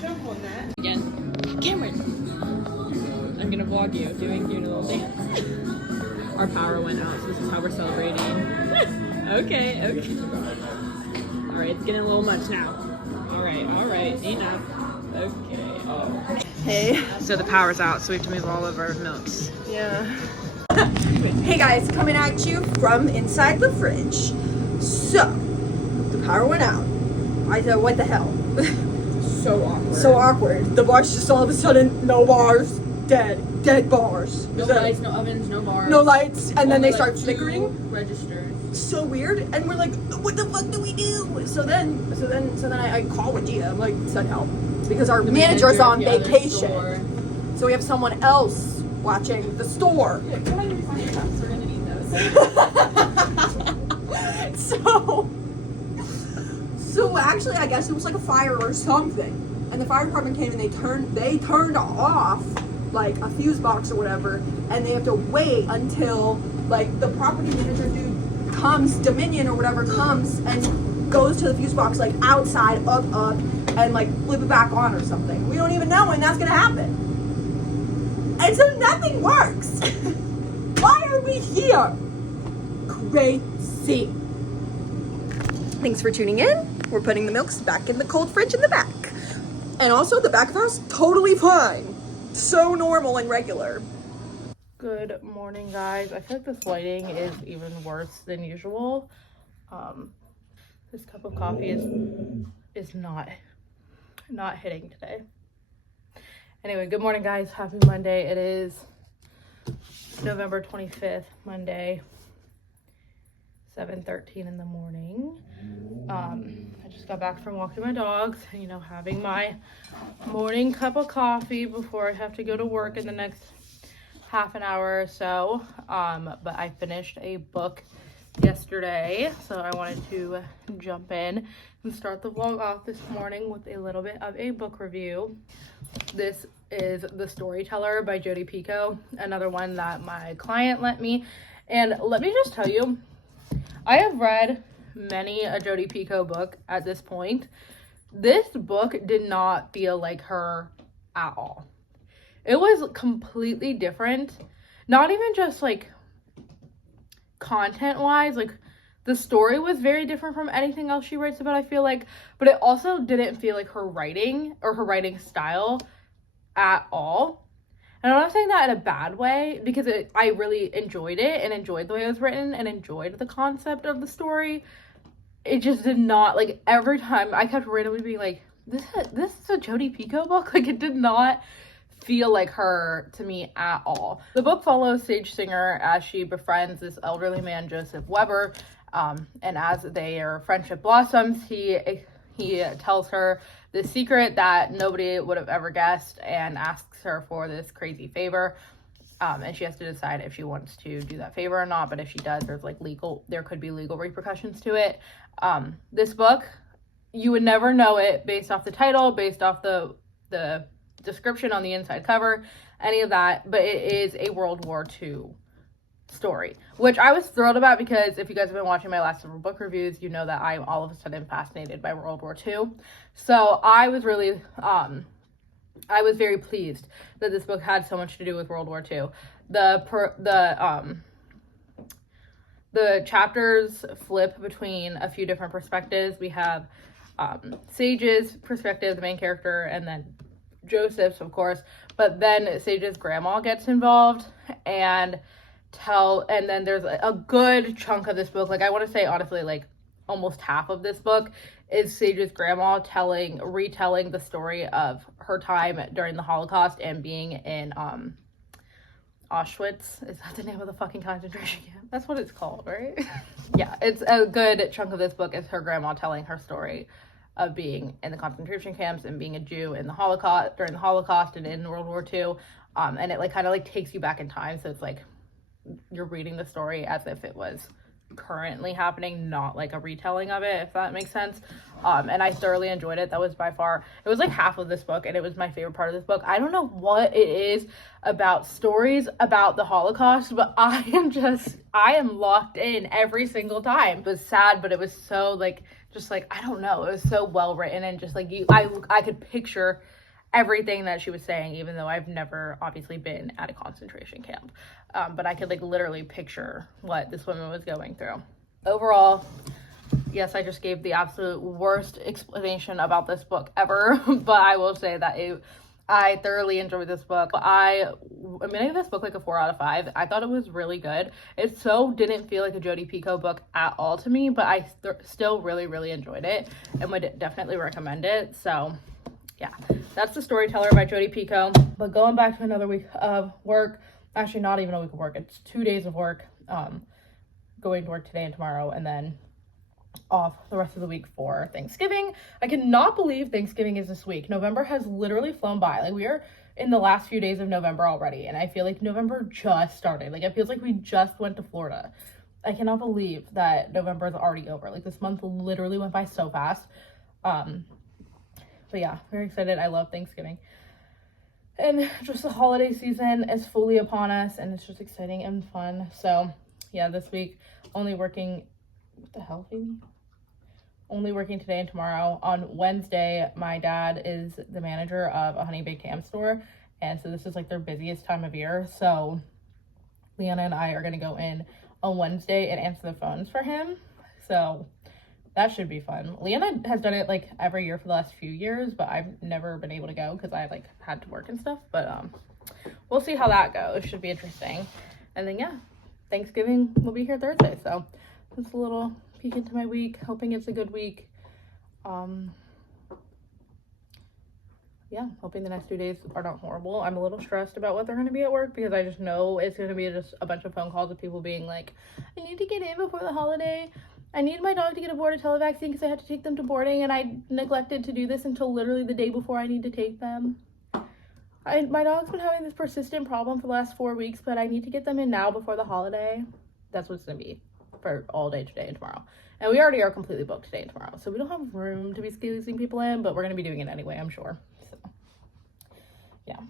jump on that. Again, Cameron. I'm gonna vlog you doing a little dance. Our power went out, so this is how we're celebrating. Okay. All right, it's getting a little much now. All right, enough. Okay. Oh. Hey. So the power's out, so we have to move all of our milks. Yeah. Hey guys, coming at you from inside the fridge. So, the power went out. I said, what the hell? So awkward. So awkward. The bars just all of a sudden, no bars, dead bars. No lights, no ovens, no bars. No lights, and then they start flickering. Registers. So weird, and we're like, what the fuck do we do? So then I call Wadia. I'm like, send help, because our manager's on vacation. So we have someone else watching the store. Yeah, come on, find your cups. We're gonna need those. So actually, I guess it was like a fire or something, and the fire department came and they turned off like a fuse box or whatever, and they have to wait until like the property manager dude comes, Dominion or whatever comes and goes to the fuse box like outside up and like flip it back on or something. We don't even know when that's gonna happen, and so nothing works. Why are we here? Crazy. Thanks for tuning in. We're putting the milks back in the cold fridge in the back. And also the back of the house, totally fine. So normal and regular. Good morning, guys. I feel like this lighting is even worse than usual. This cup of coffee is not hitting today. Anyway, good morning, guys. Happy Monday. It is November 25th, Monday, 7:13 in the morning. I just got back from walking my dogs, having my morning cup of coffee before I have to go to work in the next half an hour or so. But I finished a book yesterday, so I wanted to jump in and start the vlog off this morning with a little bit of a book review. This is The Storyteller by Jodi Picoult, another one that my client lent me. And let me just tell you, I have read many a Jodi Picoult book at this point. This book did not feel like her at all. It was completely different. Not even just like content wise, like the story was very different from anything else she writes about, I feel like, but it also didn't feel like her writing or her writing style at all. And I'm not saying that in a bad way, because I really enjoyed it and enjoyed the way it was written and enjoyed the concept of the story. It just did not, like, every time I kept randomly being like, this is a Jodi Picoult book? Like, it did not feel like her to me at all. The book follows stage singer as she befriends this elderly man, Joseph Weber, and as their friendship blossoms, he tells her the secret that nobody would have ever guessed and asks her for this crazy favor. And she has to decide if she wants to do that favor or not. But if she does, there could be legal repercussions to it. This book, you would never know it based off the title, based off the description on the inside cover, any of that. But it is a World War II story, which I was thrilled about, because if you guys have been watching my last several book reviews, you know that I'm all of a sudden fascinated by World War II. So I was really, I was very pleased that this book had so much to do with World War II. The chapters flip between a few different perspectives. We have Sage's perspective, the main character, and then Joseph's, of course. But then Sage's grandma gets involved, and then there's a good chunk of this book, like I want to say honestly, like almost half of this book is Sage's grandma retelling the story of her time during the Holocaust and being in Auschwitz. Is that the name of the fucking concentration camp? That's what it's called, right? Yeah, it's a good chunk of this book is her grandma telling her story of being in the concentration camps and being a Jew in the Holocaust, during the Holocaust and in World War II. And it like kind of like takes you back in time, so it's like you're reading the story as if it was currently happening, not like a retelling of it, if that makes sense. And I thoroughly enjoyed it. That was by far, it was like half of this book, and it was my favorite part of this book. I don't know what it is about stories about the Holocaust, but I am locked in every single time. It was sad, but it was so like, just like, I don't know, it was so well written, and just like I could picture everything that she was saying, even though I've never obviously been at a concentration camp. But I could like literally picture what this woman was going through. Overall, yes, I just gave the absolute worst explanation about this book ever, but I will say that I thoroughly enjoyed this book. I'm gonna give this book like a 4 out of 5. I thought it was really good. It so didn't feel like a Jodi Picoult book at all to me, but I still really enjoyed it and would definitely recommend it. So yeah, that's The Storyteller by Jodi Picoult. But going back to another week of work, actually not even a week of work, it's 2 days of work, going to work today and tomorrow, and then off the rest of the week for Thanksgiving. I cannot believe Thanksgiving is this week. November has literally flown by. Like, we are in the last few days of November already, and I feel like November just started. Like, it feels like we just went to Florida. I cannot believe that November is already over. Like, this month literally went by so fast. But yeah, very excited. I love Thanksgiving. And just the holiday season is fully upon us, and it's just exciting and fun. So yeah, this week only working, what the hell, baby? Only working today and tomorrow. On Wednesday, my dad is the manager of a Honey Baked Ham store, and so this is like their busiest time of year. So Leanna and I are gonna go in on Wednesday and answer the phones for him. So that should be fun. Leanna has done it like every year for the last few years, but I've never been able to go because I like had to work and stuff. But we'll see how that goes. Should be interesting. And then yeah, Thanksgiving will be here Thursday. So just a little peek into my week, hoping it's a good week. Yeah, hoping the next 2 days are not horrible. I'm a little stressed about what they're going to be at work because I just know it's going to be just a bunch of phone calls of people being like, I need to get in before the holiday. I need my dog to get a border televaccine because I had to take them to boarding, and I neglected to do this until literally the day before I need to take them. My dog's been having this persistent problem for the last 4 weeks, but I need to get them in now before the holiday. That's what it's going to be for all day today and tomorrow. And we already are completely booked today and tomorrow, so we don't have room to be squeezing people in, but we're going to be doing it anyway, I'm sure. So yeah,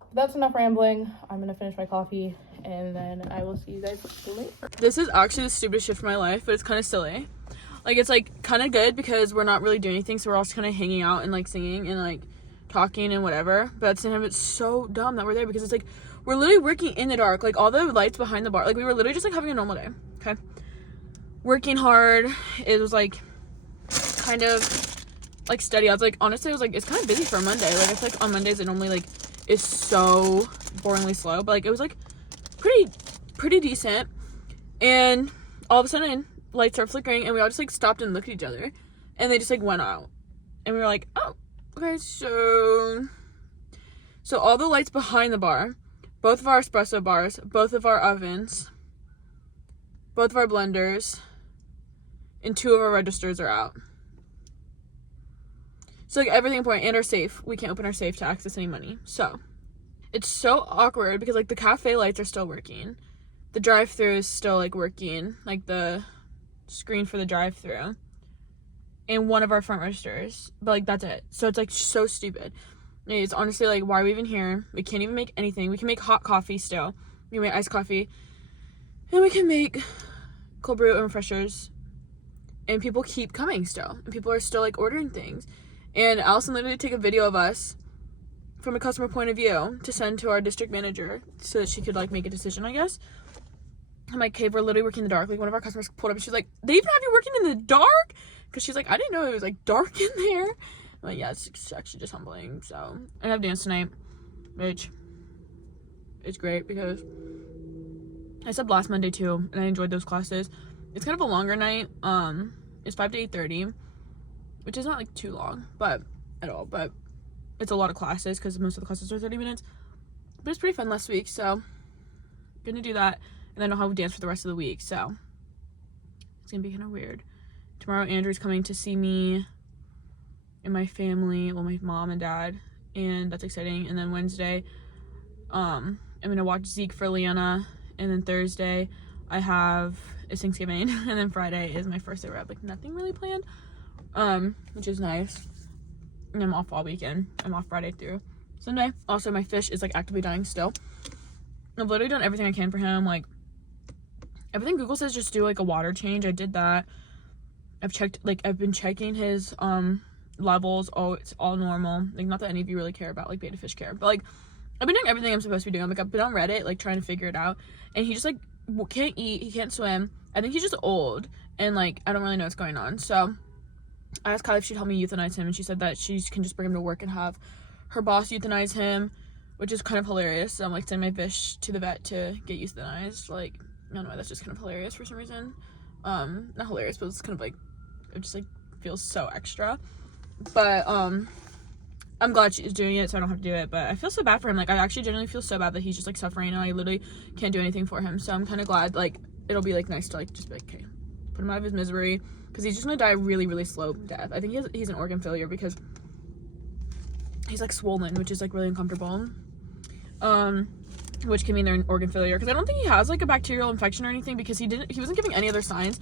but that's enough rambling. I'm going to finish my coffee, and then I will see you guys later. This is actually the stupidest shit for my life, but it's kind of silly. Like, it's like kind of good because we're not really doing anything, so we're all just kind of hanging out and like singing and like talking and whatever. But at the same time, it's so dumb that we're there because it's like we're literally working in the dark. Like, all the lights behind the bar, like we were literally just like having a normal day. Okay, working hard. It was like kind of like steady. I was like, honestly, it was like, it's kind of busy for a Monday. Like, I feel like on Mondays it normally like is so boringly slow, but like it was like pretty decent. And all of a sudden lights start flickering, and we all just like stopped and looked at each other, and they just like went out, and we were like, oh, okay. So all the lights behind the bar, both of our espresso bars, both of our ovens, both of our blenders, and 2 of our registers are out. So like everything important, and our safe, we can't open our safe to access any money. So it's so awkward because like the cafe lights are still working, the drive-thru is still like working, like the screen for the drive-thru, and one of our front registers, but like that's it. So it's like so stupid. It's honestly like, why are we even here? We can't even make anything. We can make hot coffee still, we can make iced coffee, and we can make cold brew and refreshers, and people keep coming still, and people are still like ordering things. And Allison literally take a video of us from a customer point of view to send to our district manager so that she could like make a decision, I guess. I'm like, okay, we're literally working in the dark. Like, one of our customers pulled up and she's like, they even have you working in the dark? Because she's like, I didn't know it was like dark in there. I'm like, yeah, it's actually just humbling. So I have dance tonight, which is great because I subbed last Monday too, and I enjoyed those classes. It's kind of a longer night. It's 5 to 8:30, which is not like too long, but at all. But it's a lot of classes because most of the classes are 30 minutes. But it's pretty fun last week, so gonna do that, and then I'll have dance for the rest of the week. So it's gonna be kind of weird. Tomorrow, Andrew's coming to see me and my family, well, my mom and dad, and that's exciting. And then Wednesday, I'm gonna watch Zeke for Leanna, and then Thursday I have is Thanksgiving, and then Friday is my first day where I have like nothing really planned, which is nice. And I'm off all weekend. I'm off Friday through Sunday. Also, my fish is like actively dying still. I've literally done everything I can for him. Like, everything Google says just do like a water change. I did that. I've been checking his levels. Oh, it's all normal. Like, not that any of you really care about like betta fish care, but like I've been doing everything I'm supposed to be doing. Like, I've been on Reddit like trying to figure it out, and he just like can't eat, he can't swim. I think he's just old, and like I don't really know what's going on. So I asked Kylie if she'd help me euthanize him, and she said that she can just bring him to work and have her boss euthanize him, which is kind of hilarious. So I'm like sending my fish to the vet to get euthanized. Like, I don't know, that's just kind of hilarious for some reason. Not hilarious, but it's kind of like, it just like feels so extra. But I'm glad she's doing it so I don't have to do it. But I feel so bad for him. Like, I actually genuinely feel so bad that he's just like suffering and I literally can't do anything for him. So I'm kind of glad, like, it'll be like nice to like just be like, okay, put him out of his misery, because he's just gonna die a really, really slow death. I think he's an organ failure because he's like swollen, which is like really uncomfortable, which can mean they're an organ failure, because I don't think he has like a bacterial infection or anything, because he wasn't giving any other signs.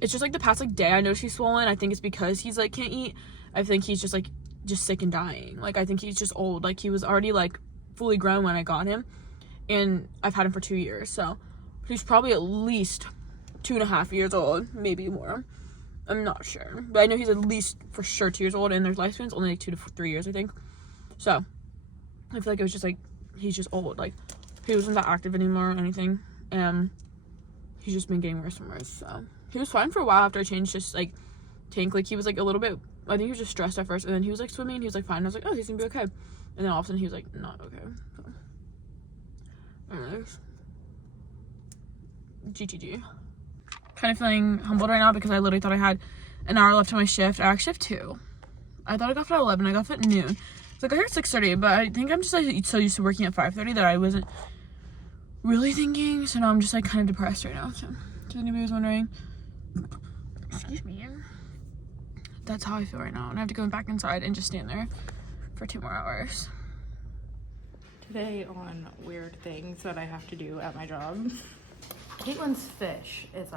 It's just like the past like day I noticed he's swollen. I think it's because he's like can't eat. I think he's just sick and dying. Like, I think he's just old. Like, he was already like fully grown when I got him, and I've had him for 2 years, so he's probably at least 2.5 years old, maybe more. I'm not sure, but I know he's at least for sure 2 years old, and their lifespan's only like 2 to 3 years, I think. So I feel like it was just like he's just old. Like, he wasn't that active anymore or anything, and he's just been getting worse and worse. So he was fine for a while after I changed his like tank. Like, he was like a little bit, I think he was just stressed at first, and then he was like swimming, he was like fine. I was like, oh, he's gonna be okay. And then all of a sudden he was like not okay. So anyways, GTG. Kind of feeling humbled right now because I literally thought I had an hour left on my shift. I actually have 2. I thought I got off at 11. I got off at noon. It's like I got here at 6:30, but I think I'm just like so used to working at 5:30 that I wasn't really thinking. So now I'm just like kind of depressed right now. So if anybody was wondering, excuse me, that's how I feel right now. And I have to go back inside and just stand there for 2 more hours. Today on weird things that I have to do at my job. Katelyn's fish is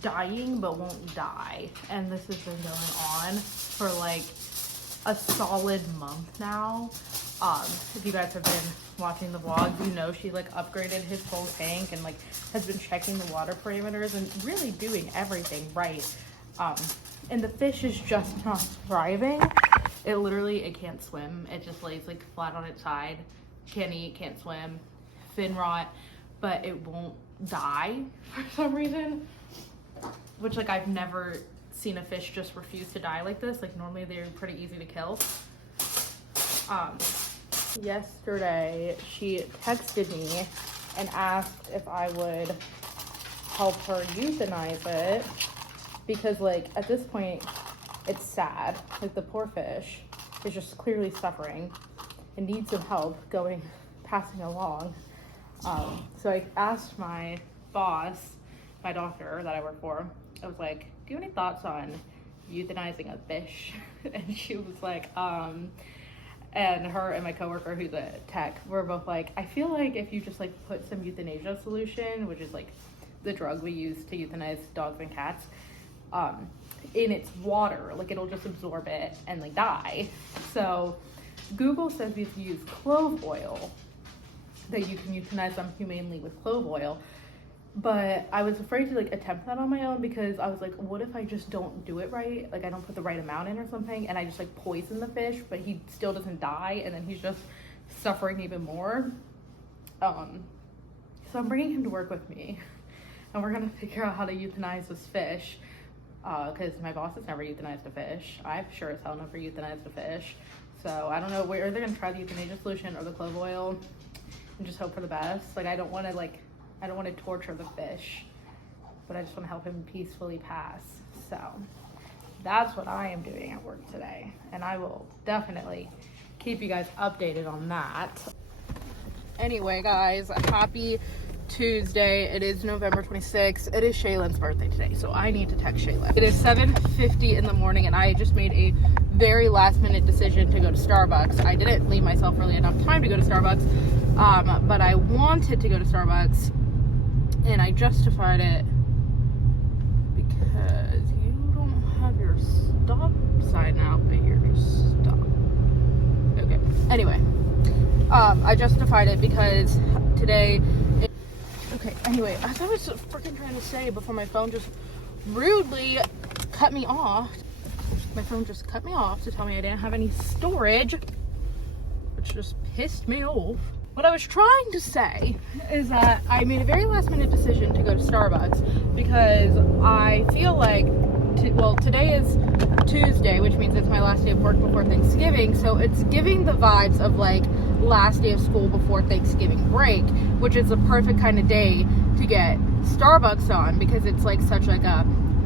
dying but won't die, and this has been going on for like a solid month now. If you guys have been watching the vlogs, you know she like upgraded his whole tank and like has been checking the water parameters and really doing everything right. And the fish is just not thriving. It can't swim. It just lays like flat on its side, can't eat, can't swim, fin rot. But it won't die for some reason, which like I've never seen a fish just refuse to die like this. Like, normally they're pretty easy to kill. Yesterday she texted me and asked if I would help her euthanize it, because like at this point it's sad. Like, the poor fish is just clearly suffering and needs some help passing along. So I asked my boss, my doctor that I work for, I was like, do you have any thoughts on euthanizing a fish? And she was like, and her and my coworker, who's a tech, were both like, I feel like if you just like put some euthanasia solution, which is like the drug we use to euthanize dogs and cats, in its water, like it'll just absorb it and like die. So Google says if you use clove oil, that you can euthanize them humanely with clove oil. But I was afraid to like attempt that on my own, because I was like, what if I just don't do it right? Like, I don't put the right amount in or something, and I just like poison the fish, but he still doesn't die, and then he's just suffering even more. So I'm bringing him to work with me, and we're gonna figure out how to euthanize this fish, because my boss has never euthanized a fish. I've sure as hell never euthanized a fish. So I don't know, we're either gonna try the euthanasia solution or the clove oil and just hope for the best. Like, I don't want to torture the fish, but I just want to help him peacefully pass. So that's what I am doing at work today, and I will definitely keep you guys updated on that. Anyway, guys, happy Tuesday. It is November 26th. It is Shaylyn's birthday today, so I need to text Shaylyn. It is 7:50 in the morning, and I just made a very last minute decision to go to Starbucks. I didn't leave myself really enough time to go to Starbucks, but I wanted to go to Starbucks And I justified it because you don't have your stop sign out, but you're just stopped. Okay. Anyway, I justified it because today. Okay. Anyway, as I was freaking trying to say before my phone just rudely cut me off. My phone just cut me off to tell me I didn't have any storage, which just pissed me off. What I was trying to say is that I made a very last minute decision to go to Starbucks because I feel like, today is Tuesday, which means it's my last day of work before Thanksgiving, so it's giving the vibes of like last day of school before Thanksgiving break, which is the perfect kind of day to get Starbucks on because it's like such like a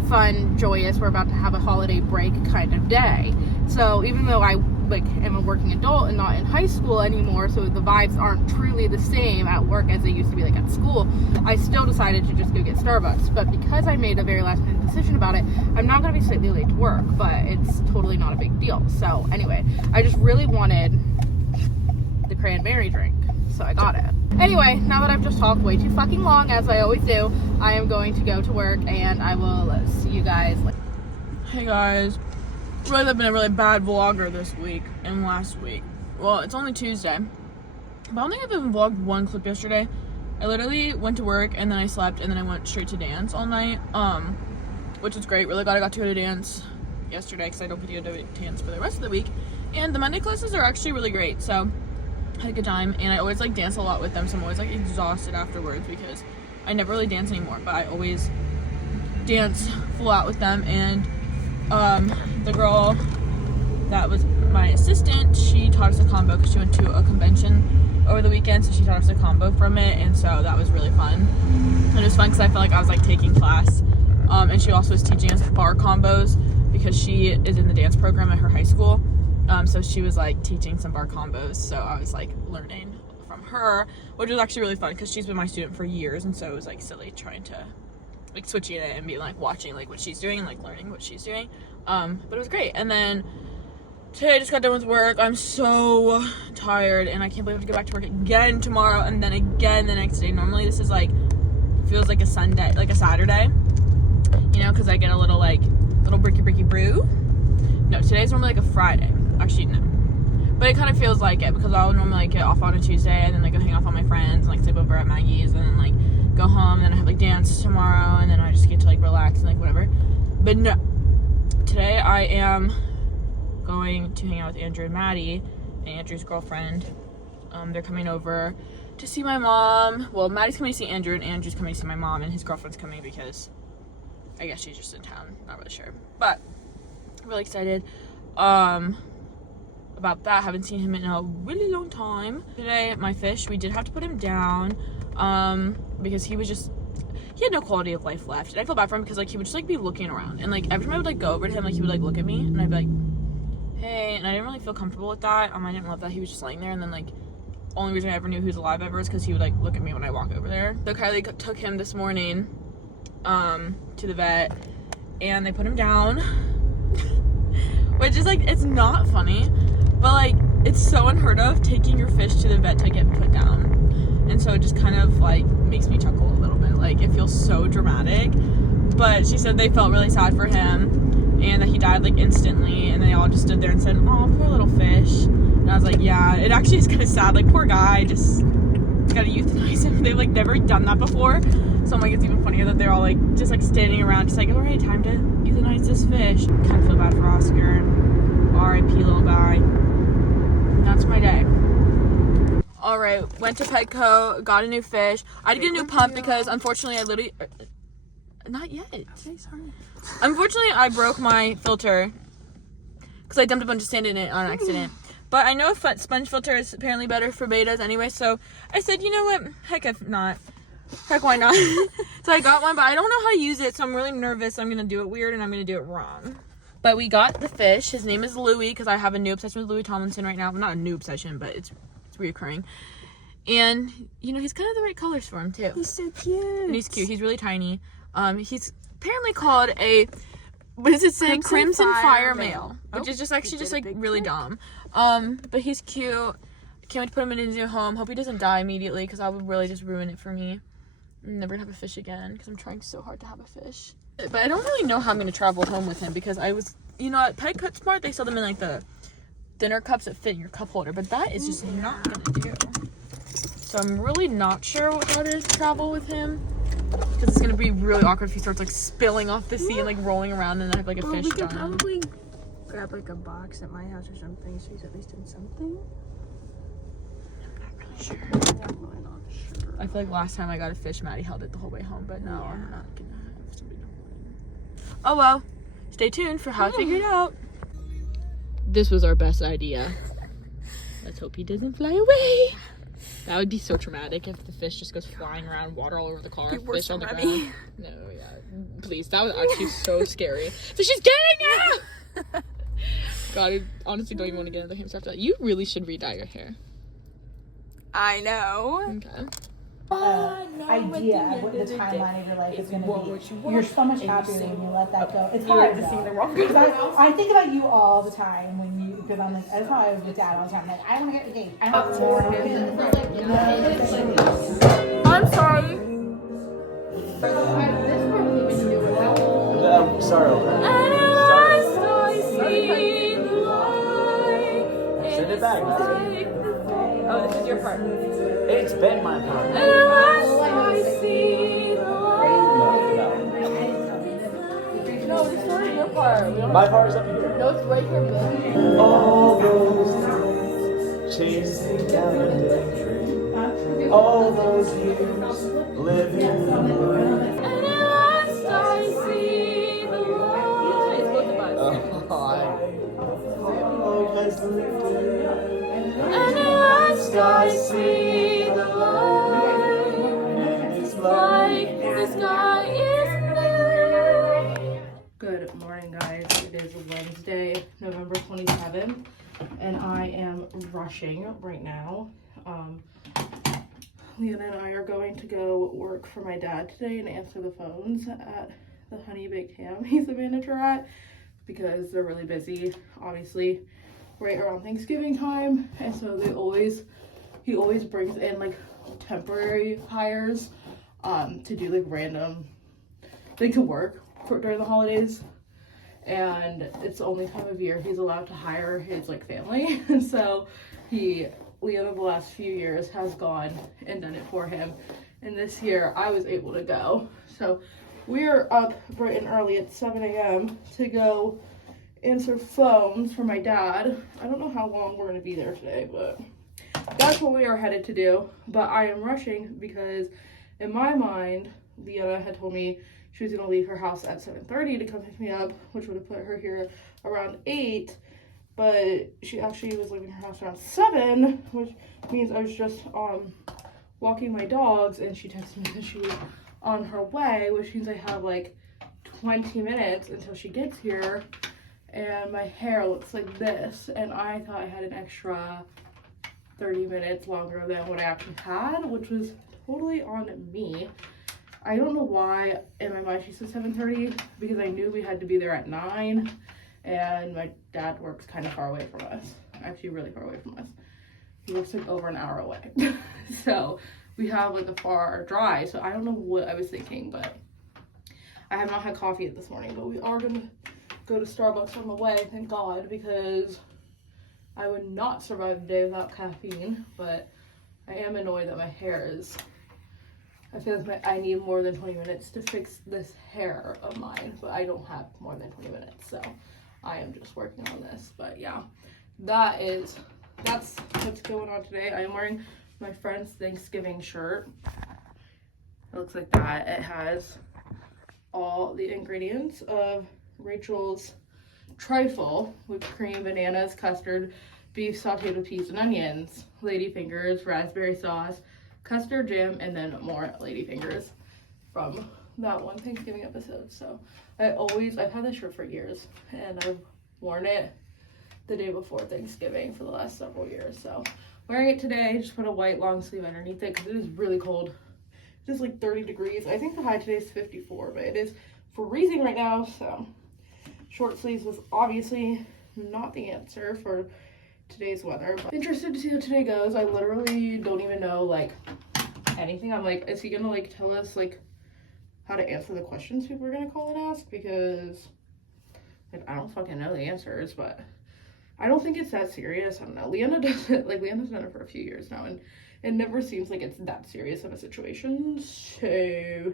fun, joyous, we're about to have a holiday break kind of day. So even though I like am a working adult and not in high school anymore, so the vibes aren't truly the same at work as they used to be like at school, I still decided to just go get Starbucks. But because I made a very last minute decision about it, I'm not going to be slightly late to work, but it's totally not a big deal. So anyway, I just really wanted the cranberry drink, so I got it. Anyway, now that I've just talked way too fucking long, as I always do, I am going to go to work and I will see you guys later. Hey guys. Really, I've been a really bad vlogger this week and last week. Well, it's only Tuesday, but I don't think I've even vlogged one clip yesterday. I literally went to work and then I slept and then I went straight to dance all night, which is great. Really glad I got to go to dance yesterday because I don't get to go to dance for the rest of the week. And the Monday classes are actually really great, so I had a good time. And I always like dance a lot with them, so I'm always like exhausted afterwards because I never really dance anymore, but I always dance full out with them. And the girl that was my assistant, she taught us a combo because she went to a convention over the weekend, so she taught us a combo from it, and so that was really fun. And it was fun because I felt like I was like taking class, and she also was teaching us bar combos because she is in the dance program at her high school, so she was like teaching some bar combos, so I was like learning from her, which was actually really fun because she's been my student for years, and so it was like silly trying to like switching it and be like watching like what she's doing and like learning what she's doing, but it was great. And then today I just got done with work. I'm so tired and I can't believe I have to go back to work again tomorrow and then again the next day. Normally this is like feels like a Sunday, like a Saturday, you know, because I get a little bricky brew. No, today's normally like a Friday. Actually no, but it kind of feels like it because I'll normally like get off on a Tuesday and then like go hang off with my friends and like sleep over at Maggie's and then like go home, and then I have like dance tomorrow, and then I just get to like relax and like whatever. But no, today I am going to hang out with Andrew and Maddie and Andrew's girlfriend. They're coming over to see my mom. Well, Maddie's coming to see Andrew and Andrew's coming to see my mom, and his girlfriend's coming because I guess she's just in town, not really sure, but I'm really excited about that. Haven't seen him in a really long time. Today my fish, we did have to put him down because he had no quality of life left, and I feel bad for him because like he would just like be looking around, and like every time I would like go over to him, like he would like look at me and I'd be like, hey, and I didn't really feel comfortable with that. I didn't love that he was just laying there, and then like only reason I ever knew he was alive ever is because he would like look at me when I walk over there. So Kylie took him this morning to the vet and they put him down which is like, it's not funny, but like it's so unheard of taking your fish to the vet to get put down. And so it just kind of like makes me chuckle a little bit. Like it feels so dramatic. But she said they felt really sad for him and that he died like instantly, and they all just stood there and said, oh, poor little fish. And I was like, yeah, it actually is kind of sad. Like, poor guy, just gotta euthanize him. They've like never done that before. So I'm like, it's even funnier that they're all like just like standing around just like, all right, time to euthanize this fish. Kind of feel bad for Oscar. R.I.P. little guy. And that's my day. All right, went to Petco, got a new fish. I had to get a new pump because unfortunately I literally, not yet. Okay, sorry. Unfortunately, I broke my filter because I dumped a bunch of sand in it on accident. But I know a sponge filter is apparently better for betas anyway, so I said, you know what, heck if not. Heck, why not? So I got one, but I don't know how to use it, so I'm really nervous. I'm going to do it weird and I'm going to do it wrong. But we got the fish. His name is Louis because I have a new obsession with Louis Tomlinson right now. Well, not a new obsession, but it's reoccurring. And, you know, he's kind of the right colors for him, too. He's so cute. And he's cute. He's really tiny. He's apparently called a, what does it say? Crimson Fire Male. Which is just actually just like really dumb. But he's cute. Can't wait to put him in his new home. Hope he doesn't die immediately because that would really just ruin it for me. I'm never gonna have a fish again because I'm trying so hard to have a fish. But I don't really know how I'm gonna travel home with him because I was, you know, at Pet Smart they sell them in like the dinner cups that fit in your cup holder, but that is just not gonna do. So I'm really not sure how to travel with him because it's gonna be really awkward if he starts like spilling off the seat and like rolling around and I have like a fish we could gun. probably grab like a box at my house or something so he's at least in something. I'm not really sure. I'm really not sure. I feel like last time I got a fish, Maddie held it the whole way home, but no, I'm not gonna have somebody to hold it. Oh well, stay tuned for how I figure it out. This was our best idea. Let's hope he doesn't fly away. That would be so traumatic if the fish just goes flying around, water all over the car, fish on the ground. No, yeah, please, that was actually so scary. So she's getting it! God, I honestly don't even want to get into the hamster after that. You really should re-dye your hair. I know. Okay. Idea of what the timeline of your life is going to be. You're so much happier when you let that go. It's hard though. Because I think about you all the time when you, because I'm like, that's how I was with Dad all the time. Like, I want to get engaged. I want to I'm sorry. Sorry. Send it back. Oh, this is your part. It's been my part. No, this is your part. My part is up here. No, it's right here, baby. All those nights chasing down a daydream. All those years living in the rain. I see the light, and it's like the sky is blue. Good morning, guys. It is Wednesday, November 27th, and I am rushing right now. Leanna and I are going to go work for my dad today and answer the phones at the Honey Baked Ham he's the manager at because they're really busy, obviously, right around Thanksgiving time, and so he always brings in like temporary hires to do like random, like to work during the holidays, and it's the only time of year he's allowed to hire his like family. And so Leanna the last few years has gone and done it for him, and this year I was able to go. So we're up bright and early at 7 a.m. to go answer phones for my dad. I don't know how long we're going to be there today, but that's what we are headed to do. But I am rushing because in my mind, Leanna had told me she was going to leave her house at 7:30 to come pick me up, which would have put her here around 8. But she actually was leaving her house around 7, which means I was just walking my dogs, and she texted me that she was on her way, which means I have like 20 minutes until she gets here. And my hair looks like this, and I thought I had an extra 30 minutes longer than what I actually had, which was totally on me. I don't know why in my mind she said 7:30, because I knew we had to be there at 9, and my dad works kind of far away from us, actually really far away from us. He works like over an hour away. So we have like a far drive, so I don't know what I was thinking, but I have not had coffee yet this morning, but we are gonna go to Starbucks on the way, thank God, because I would not survive the day without caffeine. But I am annoyed that my hair is, I feel like I need more than 20 minutes to fix this hair of mine, but I don't have more than 20 minutes, so I am just working on this. But yeah, that's what's going on today. I am wearing my friend's Thanksgiving shirt. It looks like that. It has all the ingredients of Rachel's trifle: whipped cream, bananas, custard, beef sauteed with peas and onions, ladyfingers, raspberry sauce, custard jam, and then more ladyfingers from that one Thanksgiving episode. So I've had this shirt for years, and I've worn it the day before Thanksgiving for the last several years. So wearing it today, just put a white long sleeve underneath it because it is really cold. It's like 30 degrees. I think the high today is 54, but it is freezing right now, so short sleeves was obviously not the answer for today's weather. But interested to see how today goes. I literally don't even know like anything, I'm like, is he gonna like tell us like how to answer the questions people are gonna call and ask? Because like I don't fucking know the answers, but I don't think it's that serious. I don't know. Leanna doesn't, like, Leanna's done it for a few years now, and it never seems like it's that serious of a situation, so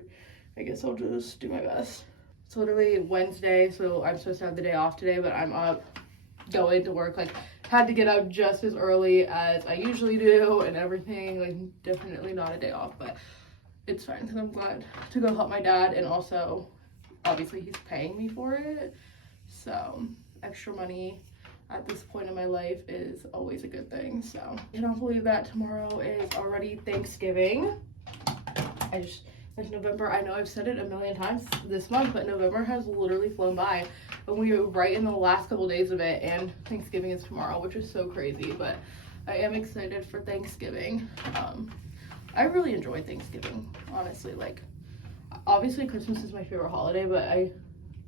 I guess I'll just do my best. It's literally Wednesday, so I'm supposed to have the day off today, but I'm up going to work. Like, had to get up just as early as I usually do and everything. Like, definitely not a day off, but it's fine because I'm glad to go help my dad, and also, obviously, he's paying me for it, so extra money at this point in my life is always a good thing. So I cannot believe that tomorrow is already Thanksgiving. I just, like, November, I know I've said it a million times this month, but November has literally flown by, and we are right in the last couple days of it, and Thanksgiving is tomorrow, which is so crazy. But I am excited for Thanksgiving. I really enjoy Thanksgiving, honestly. Like, obviously Christmas is my favorite holiday, but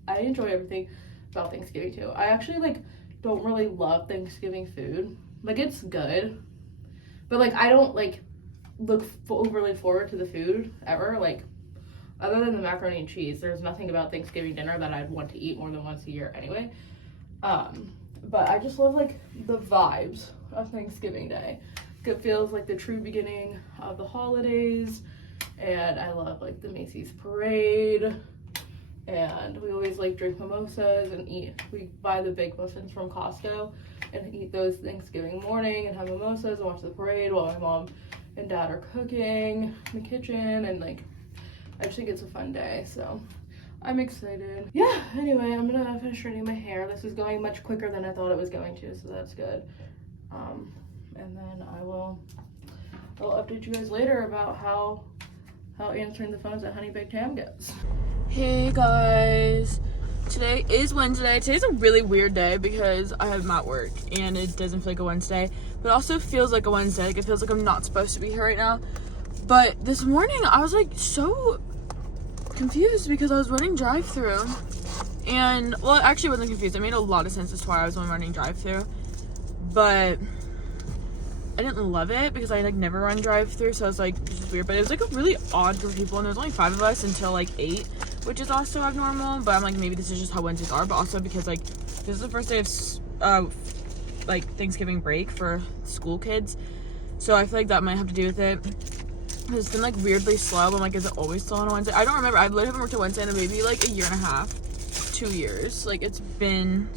I enjoy everything about Thanksgiving too. I actually, like, don't really love Thanksgiving food. Like, it's good, but like I don't like look overly forward to the food ever. Like, other than the macaroni and cheese, there's nothing about Thanksgiving dinner that I'd want to eat more than once a year anyway. But I just love like the vibes of Thanksgiving Day. It feels like the true beginning of the holidays, and I love like the Macy's parade. And we always like drink mimosas and we buy the big muffins from Costco and eat those Thanksgiving morning and have mimosas and watch the parade while my mom and dad are cooking in the kitchen, and like I just think it's a fun day, so I'm excited. Yeah, anyway, I'm gonna finish straightening my hair. This is going much quicker than I thought it was going to, so that's good. And then I'll update you guys later about how answering the phones at Honey Baked Ham goes. Hey guys, today is Wednesday. Today's a really weird day because I have at work and it doesn't feel like a Wednesday, but it also feels like a Wednesday. Like, it feels like I'm not supposed to be here right now. But this morning I was like so confused because I was running drive-thru, and well, actually I wasn't confused. It made a lot of sense as to why I was running drive-thru, but I didn't love it because I like never run drive-thru, so I was like, this is weird. But it was like a really odd group of people, and there was only 5 of us until like 8, which is also abnormal. But I'm like, maybe this is just how Wednesdays are. But also because like this is the first day of like Thanksgiving break for school kids, so I feel like that might have to do with it. It's been like weirdly slow. I'm like, is it always slow on a Wednesday? I don't remember. I literally haven't worked a Wednesday in maybe like a year and a half, 2 years. Like, it's been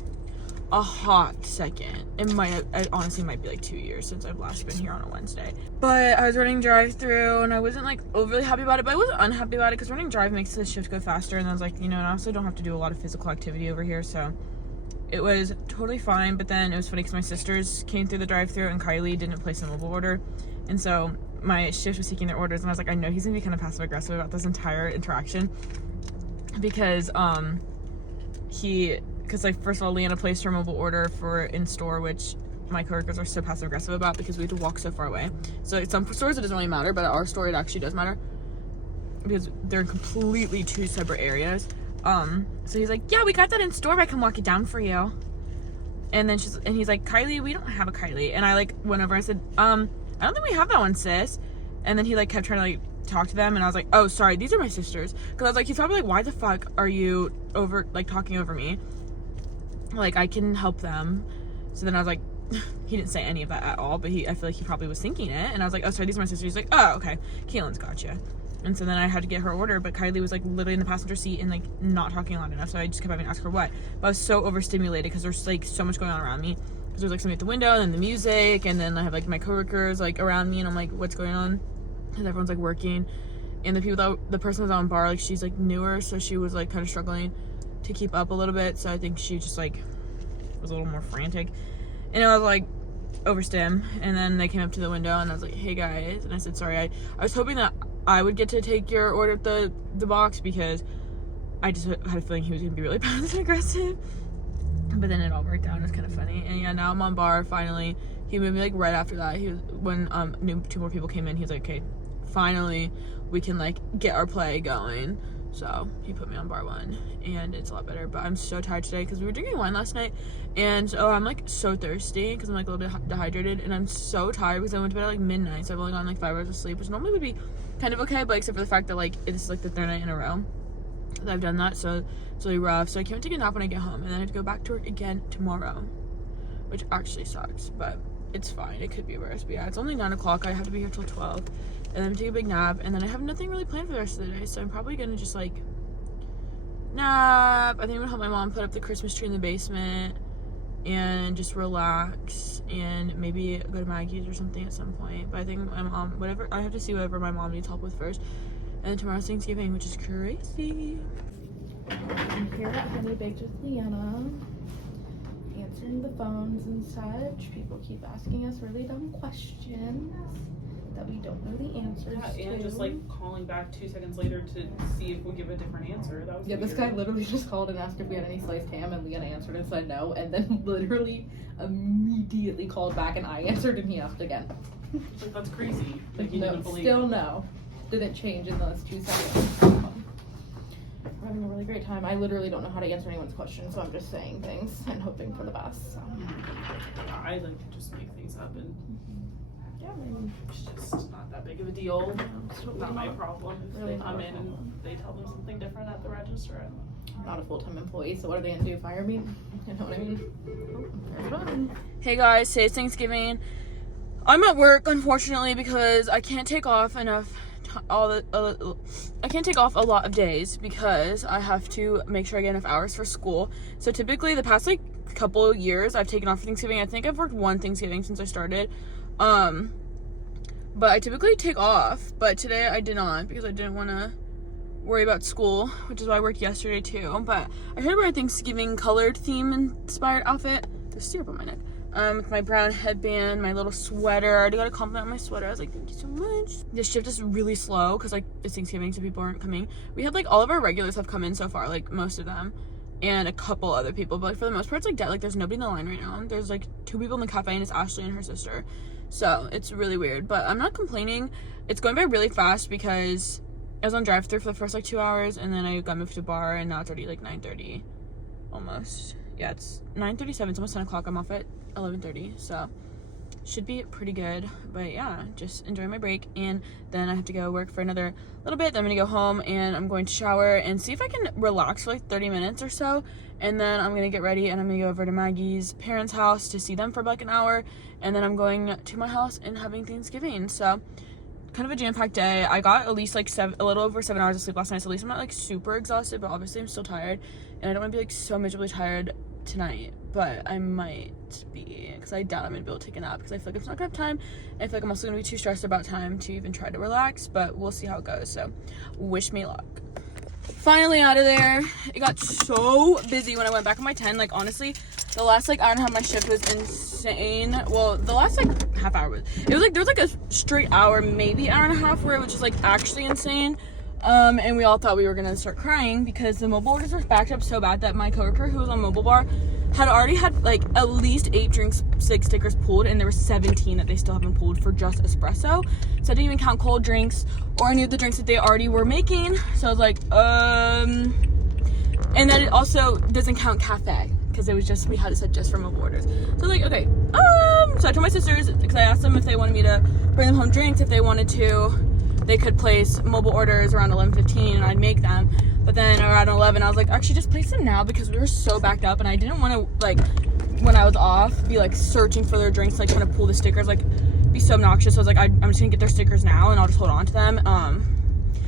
a hot second. It honestly might be like 2 years since I've last been here on a Wednesday. But I was running drive-thru and I wasn't like overly happy about it, but I wasn't unhappy about it because running drive makes the shift go faster, and I was like, you know, and I also don't have to do a lot of physical activity over here, so it was totally fine. But then it was funny because my sisters came through the drive-thru and Kylie didn't place a mobile order, and so my shift was taking their orders, and I was like, I know he's gonna be kind of passive aggressive about this entire interaction because because like, first of all, Leanna placed her mobile order for in store, which my coworkers are so passive aggressive about because we have to walk so far away. So at some stores it doesn't really matter, but at our store it actually does matter because they're in completely 2 separate areas. So he's like, yeah, we got that in store, but I can walk it down for you. And then he's like, Kylie, we don't have a Kylie. And I like went over and I said, I don't think we have that one, sis. And then he like kept trying to like talk to them, and I was like, oh, sorry, these are my sisters. Because I was like, he's probably like, why the fuck are you talking over me? Like, I can help them. So then I was like, he didn't say any of that at all, but I feel like he probably was thinking it. And I was like, oh, sorry, these are my sisters. He's like, oh, okay, Katelyn's got you. And so then I had to get her order, but Kylie was like literally in the passenger seat and like not talking loud enough, so I just kept having to ask her what. But I was so overstimulated because there's like so much going on around me. Because there's like somebody at the window, and then the music, and then I have like my coworkers like around me, and I'm like, what's going on? And everyone's like working, and the person was on bar, like she's like newer, so she was like kind of struggling to keep up a little bit. So I think she just like was a little more frantic, and I was like overstim. And then they came up to the window, and I was like, hey guys, and I said, sorry, I was hoping that I would get to take your order at the box because I just had a feeling he was gonna be really passive aggressive. But then it all worked out. It was kind of funny. And yeah, now I'm on bar finally. He moved me like right after that. He was, when 2 more people came in, he was like, okay, finally we can like get our play going. So he put me on bar 1, and it's a lot better. But I'm so tired today because we were drinking wine last night, and so I'm like so thirsty because I'm like a little bit dehydrated, and I'm so tired because I went to bed at like midnight, so I've only gotten like 5 hours of sleep, which normally would be kind kind of okay, but except for the fact that, like, it's, like, the third night in a row that I've done that, so it's really rough. So I can't take a nap when I get home, and then I have to go back to work again tomorrow, which actually sucks, but it's fine. It could be worse. But yeah, it's only 9 o'clock. I have to be here till 12, and then take a big nap, and then I have nothing really planned for the rest of the day, so I'm probably gonna just, like, nap. I think I'm gonna help my mom put up the Christmas tree in the basement and just relax and maybe go to Maggie's or something at some point. But I think my mom, whatever, I have to see whatever my mom needs help with first. And then tomorrow's Thanksgiving, which is crazy. I'm here at Honey Baked with Leanna, answering the phones and such. People keep asking us really dumb questions that we don't know the answers to. And just like calling back 2 seconds later to see if we'll give a different answer. That was Yeah, this weird. guy literally just called and asked if we had any sliced ham, and Leanna answered and said no, and then literally immediately called back and I answered and he asked again. Like, that's crazy. Like, you No, didn't believe. still no. Didn't change in those 2 seconds. We're having a really great time. I literally don't know how to answer anyone's questions, so I'm just saying things and hoping for the best. So. I like to just make things up, and yeah, I mean, it's just not that big of a deal. It's not my problem if Really they not come a in and problem. they tell them something different at the register. I'm not a full-time employee, so what are they gonna do? Fire me? You know what I mean? Oh, there's one. Hey guys, today's Thanksgiving. I'm at work, unfortunately, because I can't take off enough. I can't take off a lot of days because I have to make sure I get enough hours for school. So typically, the past like couple of years, I've taken off for Thanksgiving. I think I've worked one Thanksgiving since I started. But I typically take off. But today I did not because I didn't want to worry about school, which is why I worked yesterday too. But I heard about a Thanksgiving colored theme inspired outfit. There's syrup on my neck. With my brown headband, my little sweater. I already got a compliment on my sweater. I was like, thank you so much. This shift is really slow because, like, it's Thanksgiving, so people aren't coming. We had, like, all of our regulars have come in so far, like, most of them. And a couple other people. But, like, for the most part, it's, like, dead. Like, there's nobody in the line right now. There's, like, 2 people in the cafe, and it's Ashley and her sister. So, it's really weird. But I'm not complaining. It's going by really fast because I was on drive-thru for the first, like, 2 hours, and then I got moved to bar, and now it's already, like, 9:30. Almost. Yeah, it's 9:37. It's almost 10 o'clock. I'm off at 11:30, so should be pretty good. But yeah, just enjoy my break, and then I have to go work for another little bit. Then I'm gonna go home and I'm going to shower and see if I can relax for like 30 minutes or so, and then I'm gonna get ready and I'm gonna go over to Maggie's parents' house to see them for like an hour, and then I'm going to my house and having Thanksgiving. So kind of a jam-packed day. I got at least like a little over 7 hours of sleep last night, so at least I'm not like super exhausted, but obviously I'm still tired, and I don't want to be like so miserably tired tonight, but I might be, because I doubt I'm gonna be able to take a nap because I feel like I'm not gonna have time, and I feel like I'm also gonna be too stressed about time to even try to relax, but we'll see how it goes. So wish me luck. Finally out of there. It got so busy when I went back on my 10. Like, honestly, the last like hour and a half my shift was insane. Well, the last like half hour there was like a straight hour, maybe hour and a half, where it was just like actually insane. And we all thought we were gonna start crying because the mobile orders were backed up so bad that my coworker who was on mobile bar had already had like at least 8 drinks, 6 stickers pulled, and there were 17 that they still haven't pulled for just espresso. So I didn't even count cold drinks or any of the drinks that they already were making. So I was like, and then it also doesn't count cafe because it was just, we had it set just for mobile orders. So I was like, okay, so I told my sisters, because I asked them if they wanted me to bring them home drinks, if they wanted to. They could place mobile orders around 11:15 and I'd make them. But then around 11, I was like, actually just place them now because we were so backed up and I didn't want to, like, when I was off, be like searching for their drinks, like trying to pull the stickers, like be so obnoxious. So I was like, I'm just gonna get their stickers now and I'll just hold on to them.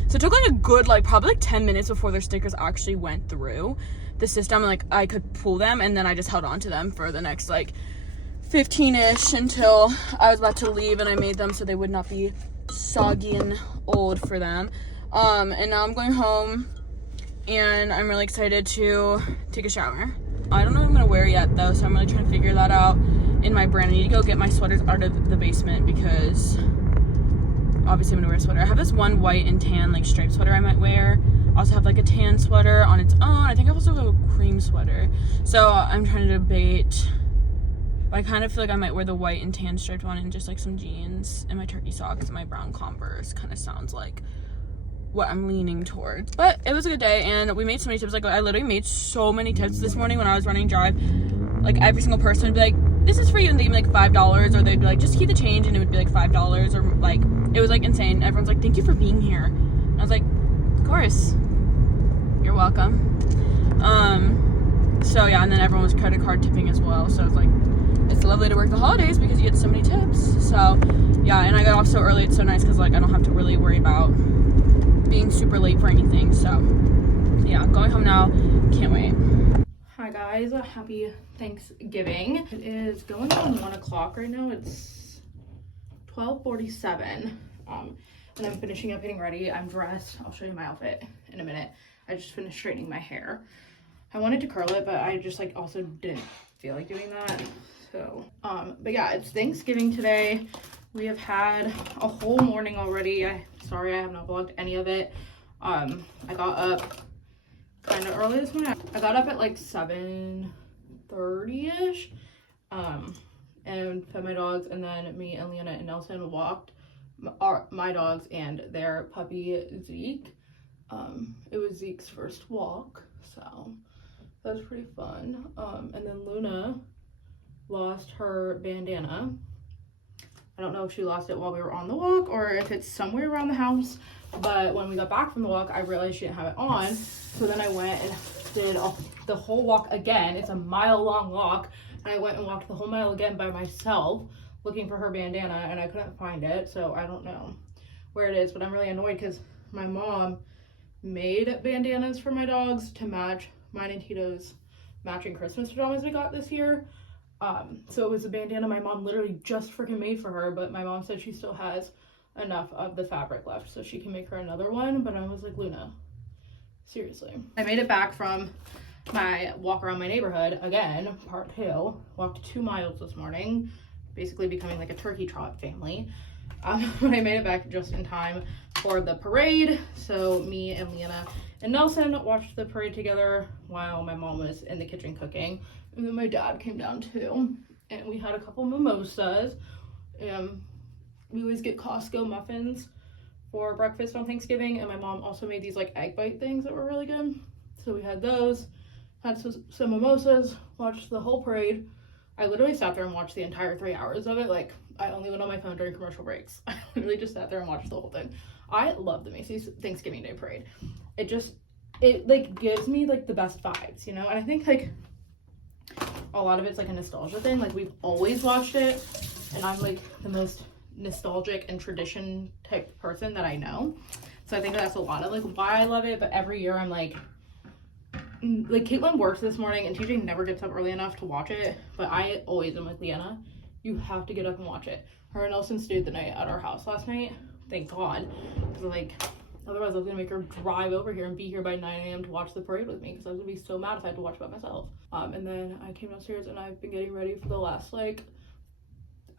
So it took like a good, like probably like 10 minutes before their stickers actually went through the system, and like I could pull them, and then I just held on to them for the next like 15-ish until I was about to leave, and I made them so they would not be soggy and old for them. And now I'm going home and I'm really excited to take a shower. I don't know what I'm gonna wear yet though, so I'm really trying to figure that out in my brain. I need to go get my sweaters out of the basement because obviously I'm gonna wear a sweater. I have this one white and tan like striped sweater I might wear. I also have like a tan sweater on its own. I think I also have a cream sweater. So I'm trying to debate. I kind of feel like I might wear the white and tan striped one and just like some jeans and my turkey socks and my brown Converse. Kind of sounds like what I'm leaning towards. But it was a good day and we made so many tips. Like I literally made so many tips this morning when I was running drive. Like every single person would be like, this is for you, and they'd be like $5, or they'd be like, just keep the change, and it would be like $5, or like It was like insane. Everyone's like, thank you for being here. And I was like, of course. You're welcome. So yeah, and then everyone was credit card tipping as well. So it's like, it's lovely to work the holidays because you get so many tips. So yeah, and I got off so early. It's so nice because like I don't have to really worry about being super late for anything. So yeah, I'm going home now. Can't wait. Hi guys, happy Thanksgiving. It is going on 1 o'clock right now. It's 12:47. And I'm finishing up getting ready. I'm dressed. I'll show you my outfit in a minute. I just finished straightening my hair. I wanted to curl it, but I just like also didn't feel like doing that. So, but yeah, it's Thanksgiving today. We have had a whole morning already. Sorry I have not vlogged any of it. I got up kind of early this morning. I got up at like 7:30ish, and fed my dogs, and then me and Leanna and Nelson walked my dogs and their puppy Zeke. It was Zeke's first walk, so that was pretty fun. And then Luna lost her bandana. I don't know if she lost it while we were on the walk or if it's somewhere around the house, but when we got back from the walk, I realized she didn't have it on. So then I went and did the whole walk again. It's a mile-long walk, and I went and walked the whole mile again by myself looking for her bandana, and I couldn't find it. So I don't know where it is, but I'm really annoyed because my mom made bandanas for my dogs to match mine and Tito's matching Christmas pajamas we got this year. So it was a bandana my mom literally just freaking made for her, but my mom said she still has enough of the fabric left so she can make her another one. But I was like, Luna, seriously. I made it back from my walk around my neighborhood again, part 2. Walked 2 miles this morning, basically becoming like a turkey trot family. But I made it back just in time for the parade. So me and Leanna and Nelson watched the parade together while my mom was in the kitchen cooking. And then my dad came down too. And we had a couple mimosas. We always get Costco muffins for breakfast on Thanksgiving. And my mom also made these like egg bite things that were really good. So we had those, had some mimosas, watched the whole parade. I literally sat there and watched the entire 3 hours of it. Like, I only went on my phone during commercial breaks. I literally just sat there and watched the whole thing. I love the Macy's Thanksgiving Day Parade. It like gives me like the best vibes, you know? And I think like a lot of it's like a nostalgia thing. Like, we've always watched it, and I'm like the most nostalgic and tradition type person that I know. So I think that's a lot of like why I love it. But every year I'm like Katelyn works this morning, and TJ never gets up early enough to watch it, but I always am like, Leanna, you have to get up and watch it. Her and Nelson stayed the night at our house last night, thank God, because like otherwise I was gonna make her drive over here and be here by 9 a.m. to watch the parade with me, because I was gonna be so mad if I had to watch by myself. And then I came downstairs and I've been getting ready for the last like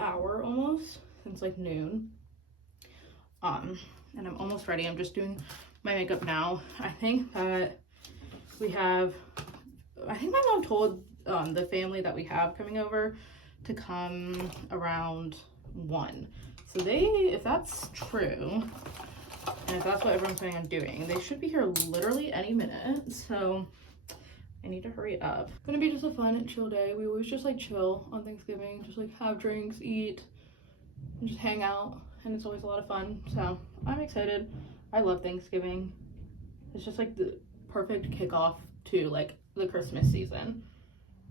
hour almost, since like noon. And I'm almost ready. I'm just doing my makeup now. I think my mom told the family that we have coming over to come around 1. So if that's true, and if that's what everyone's planning on doing, they should be here literally any minute. So I need to hurry up. It's gonna be just a fun and chill day. We always just like chill on Thanksgiving, just like have drinks, eat, and just hang out, and it's always a lot of fun. So I'm excited. I love Thanksgiving. It's just like the perfect kickoff to like the Christmas season.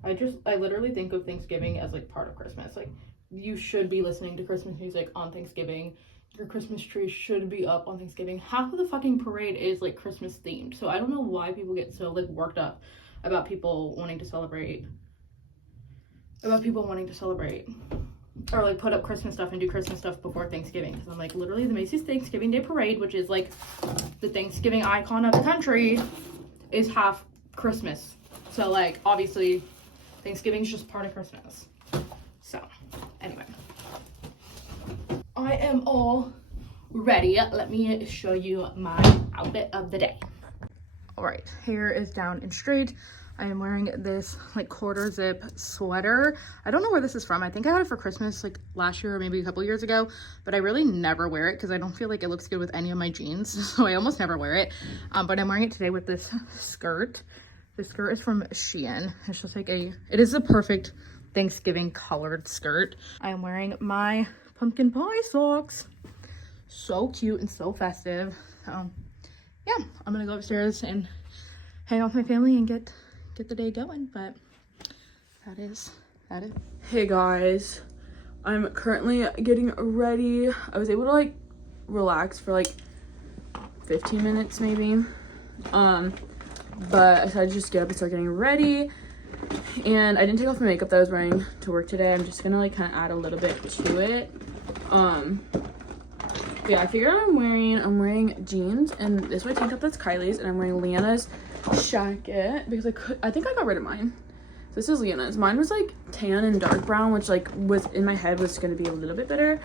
I literally think of Thanksgiving as like part of Christmas. Like, you should be listening to Christmas music on Thanksgiving. Your Christmas tree should be up on Thanksgiving. Half of the fucking parade is like Christmas themed. So I don't know why people get so like worked up about people wanting to celebrate or like put up Christmas stuff and do Christmas stuff before Thanksgiving. Because I'm like, literally the Macy's Thanksgiving Day Parade, which is like the Thanksgiving icon of the country, is half Christmas. So like obviously Thanksgiving is just part of Christmas. So anyway, I am all ready. Let me show you my outfit of the day. All right, hair is down and straight. I am wearing this like quarter zip sweater. I don't know where this is from. I think I got it for Christmas like last year or maybe a couple years ago, but I really never wear it because I don't feel like it looks good with any of my jeans. So I almost never wear it. But I'm wearing it today with this skirt. This skirt is from Shein. It's just like it is a perfect Thanksgiving colored skirt. I am wearing my pumpkin pie socks. so cute and so festive. Yeah, I'm gonna go upstairs and hang out with my family and get the day going, but that is it. Hey guys, I'm currently getting ready. I was able to like relax for like 15 minutes maybe, but I decided to just get up and start getting ready. And I didn't take off my makeup that I was wearing to work today. I'm just gonna like kind of add a little bit to it. Yeah, I figured I'm wearing jeans and this white tank top that's Kylie's, and I'm wearing Leanna's jacket because I think I got rid of mine. This is Leanna's. Mine was like tan and dark brown, which like was in my head was gonna be a little bit better,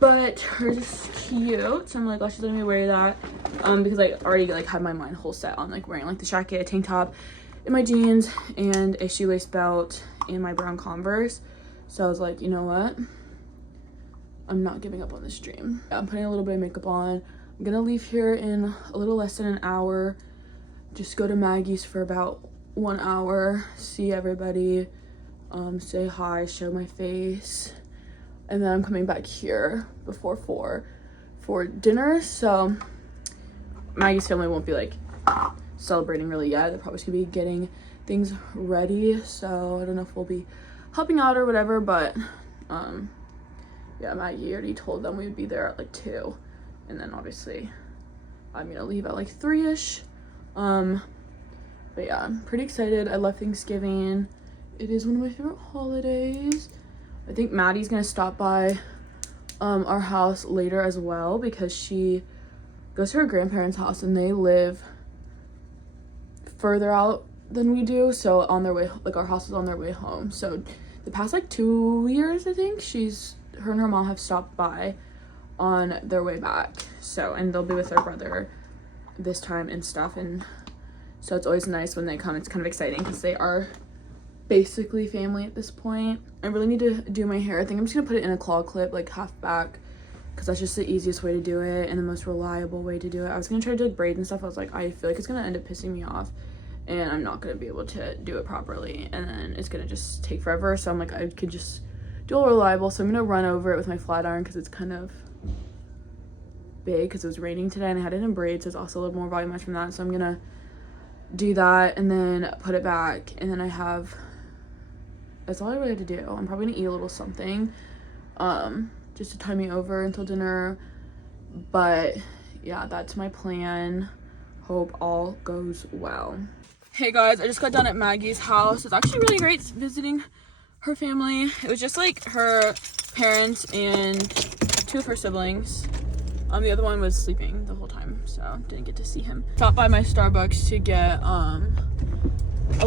but hers is cute, so I'm like, oh, she's letting me wear that because I already like had my mind whole set on like wearing like the jacket, a tank top, and my jeans, and a shoelace belt, and my brown Converse. So I was like, you know what, I'm not giving up on this dream. I'm putting a little bit of makeup on. I'm gonna leave here in a little less than an hour. Just go to Maggie's for about 1 hour, see everybody, say hi, show my face, and then I'm coming back here before 4 for dinner. So Maggie's family won't be like celebrating really yet. They're probably just gonna be getting things ready, so I don't know if we'll be helping out or whatever, but yeah, Maggie already told them we would be there at like 2, and then obviously I'm gonna leave at like 3ish. But yeah, I'm pretty excited. I love Thanksgiving. It is one of my favorite holidays. I think Maddie's gonna stop by our house later as well because she goes to her grandparents' house and they live further out than we do. So on their way, like our house is on their way home. So the past like 2 years, I think her and her mom have stopped by on their way back. So, and they'll be with their brother this time and stuff, and so it's always nice when they come. It's kind of exciting because they are basically family at this point. I really need to do my hair. I think I'm just gonna put it in a claw clip, like half back, because that's just the easiest way to do it and the most reliable way to do it. I was gonna try to do like braids and stuff. I was like, I feel like it's gonna end up pissing me off and I'm not gonna be able to do it properly, and then it's gonna just take forever. So I'm like, I could just do a reliable. So I'm gonna run over it with my flat iron because it's kind of big because it was raining today and I had it in braids, so it's also a little more voluminous from that. So I'm gonna do that and then put it back, and then that's all I really have to do. I'm probably gonna eat a little something just to tie me over until dinner, but yeah, that's my plan. Hope all goes well. Hey guys, I just got done at Maggie's house. It's actually really great visiting her family. It was just like her parents and 2 of her siblings. The other one was sleeping the whole time, so didn't get to see him. Stopped by my Starbucks to get a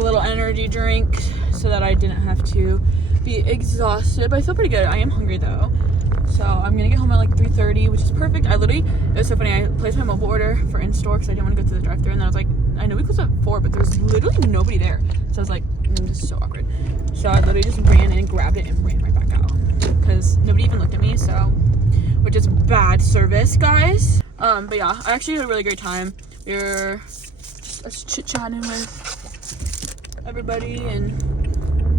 little energy drink so that I didn't have to be exhausted, but I feel pretty good. I am hungry though, so I'm gonna get home at like 3:30, which is perfect. It was so funny, I placed my mobile order for in-store because I didn't want to go to the drive-thru, and then I was like, I know we close at 4, but there's literally nobody there, so I was like, this is so awkward. So I literally just ran in, grabbed it, and ran right back out because nobody even looked at me, so, which is bad service, guys. But yeah, I actually had a really great time. We were just chit-chatting with everybody, and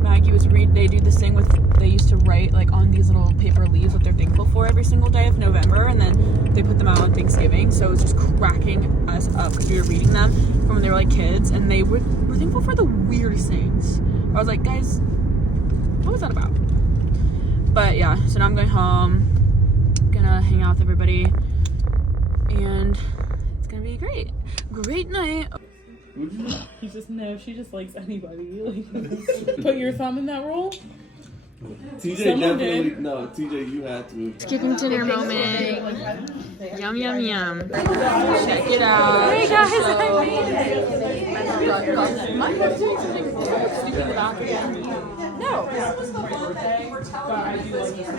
Maggie was they do this thing they used to write like on these little paper leaves what they're thankful for every single day of November, and then they put them out on Thanksgiving. So it was just cracking us up because we were reading them from when they were like kids, and they were thankful for the weirdest things. I was like, guys, what was that about? But yeah, so now I'm going home, gonna hang out with everybody, and it's gonna be great night. You just know she just likes anybody. Like, put your thumb in that roll. TJ, you had to. Thanksgiving dinner moment. Yum, yum, yum. Check it out. Hey guys, I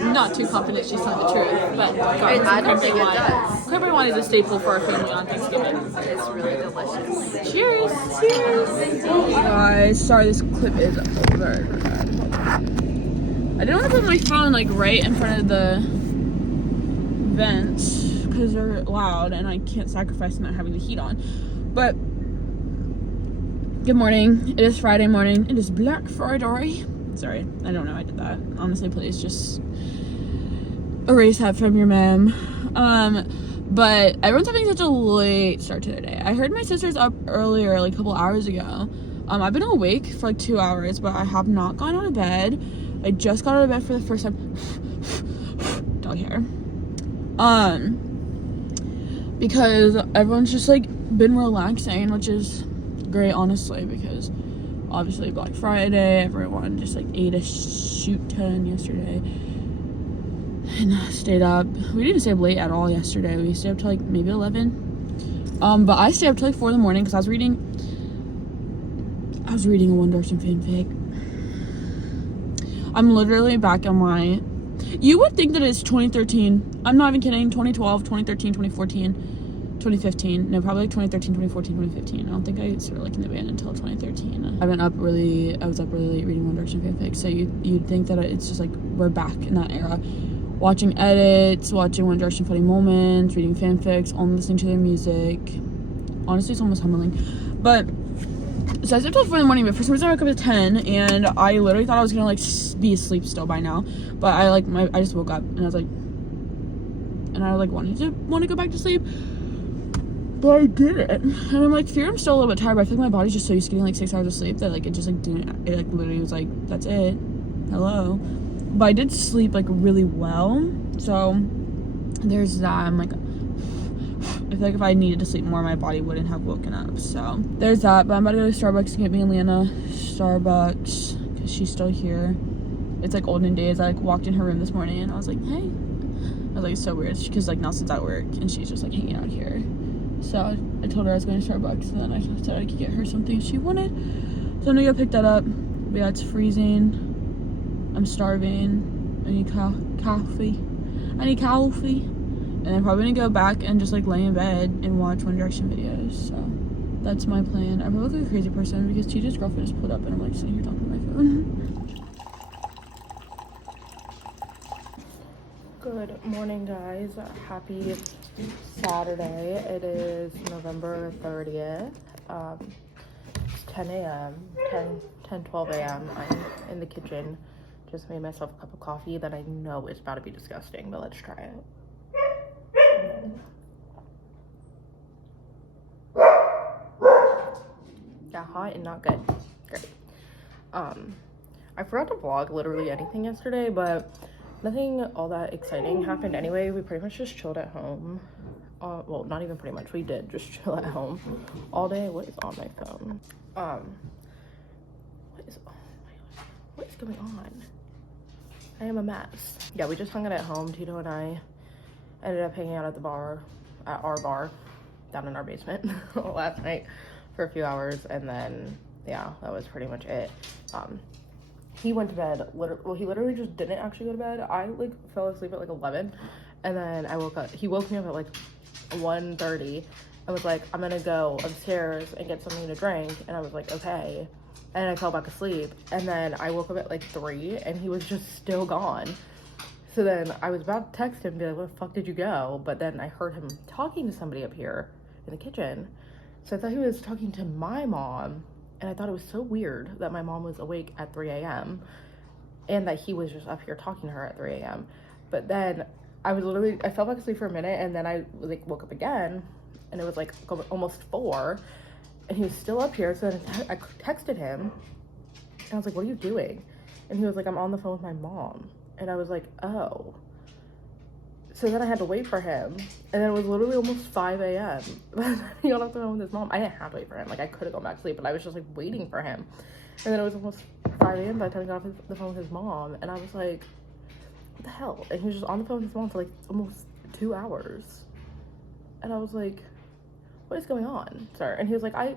I'm not too confident she's telling the truth, but I don't think it does. Creme brulee is a staple for our family on Thanksgiving. It's really delicious. Cheers! Cheers! Guys, sorry this clip is over. I didn't want to put my phone like right in front of the vents because they're loud and I can't sacrifice not having the heat on. But good morning. It is Friday morning. It is Black Friday. Sorry, I don't know I did that. Honestly, please just erase that from your mem. But everyone's having such a late start to their day. I heard my sister's up earlier, like a couple hours ago. I've been awake for like 2 hours, but I have not gone out of bed. I just got out of bed for the first time. Dog hair. Because everyone's just like been relaxing, which is great, honestly, because obviously Black Friday, everyone just like ate a shoot ton yesterday and stayed up. We didn't stay up late at all yesterday. We stayed up till like maybe 11. But I stayed up till like 4 in the morning because I was reading a One Direction fanfic. I'm literally back on my, you would think that it's 2013. I'm not even kidding. 2012, 2013, 2014, 2015. No, probably like 2013, 2014, 2015. I don't think I started liking the band until 2013. I was up really late reading One Direction fanfic. So you'd think that it's just like we're back in that era. Watching edits, watching One Direction funny moments, reading fanfics, only listening to their music. Honestly, it's almost humbling. But so I slept till 4 in the morning, but for some reason I woke up at 10, and I literally thought I was gonna like be asleep still by now. But I just woke up and I was like, wanted to go back to sleep, but I didn't. And I'm like, I'm still a little bit tired, but I feel like my body's just so used to getting like 6 hours of sleep that like it just like didn't. It like literally was like, that's it. Hello. But I did sleep like really well, so there's that. I'm like, I feel like if I needed to sleep more, my body wouldn't have woken up. So there's that. But I'm about to go to Starbucks to get me and Leanna Starbucks because she's still here. It's like olden days. I like walked in her room this morning and I was like, hey. I was like, it's so weird because like Nelson's at work and she's just like hanging out here. So I told her I was going to Starbucks, and then I said I could get her something she wanted. So I'm gonna go pick that up. But yeah, it's freezing. I'm starving. I need coffee. And I'm probably gonna go back and just like lay in bed and watch One Direction videos. So that's my plan. I'm probably like a crazy person because TJ's girlfriend just pulled up and I'm like sitting here talking to my phone. Good morning, guys. Happy Saturday. It is November 30th. It's 10 a.m. 12 a.m. I'm in the kitchen. Just made myself a cup of coffee that I know is about to be disgusting, but let's try it. Yeah, hot and not good. Great. I forgot to vlog literally anything yesterday, but nothing all that exciting happened anyway. We pretty much just chilled at home. Well, not even pretty much. We did just chill at home all day. What is on my phone? What is going on? I am a mess. Yeah, we just hung out at home. Tito and I ended up hanging out at our bar down in our basement last night for a few hours, and then yeah, that was pretty much it. He went to bed, he literally just didn't actually go to bed. I like fell asleep at like 11, and then I woke up. He woke me up at like 1:30 and was like, I'm gonna go upstairs and get something to drink, and I was like, okay. And I fell back asleep, and then I woke up at like 3 and he was just still gone. So then I was about to text him and be like, where the fuck did you go? But then I heard him talking to somebody up here in the kitchen. So I thought he was talking to my mom, and I thought it was so weird that my mom was awake at 3 a.m. and that he was just up here talking to her at 3 a.m. But then I fell back asleep for a minute, and then I like woke up again, and it was like almost 4, and he was still up here. So then I texted him, and I was like, what are you doing? And he was like, I'm on the phone with my mom. And I was like, oh. So then I had to wait for him, and then it was literally almost 5 a.m. He got off the phone with his mom. I didn't have to wait for him. Like, I could have gone back to sleep, but I was just like waiting for him. And then it was almost 5 a.m. by the time he got off the phone with his mom, and I was like, what the hell? And he was just on the phone with his mom for like almost 2 hours. And I was like, what is going on, sir? And he was like, I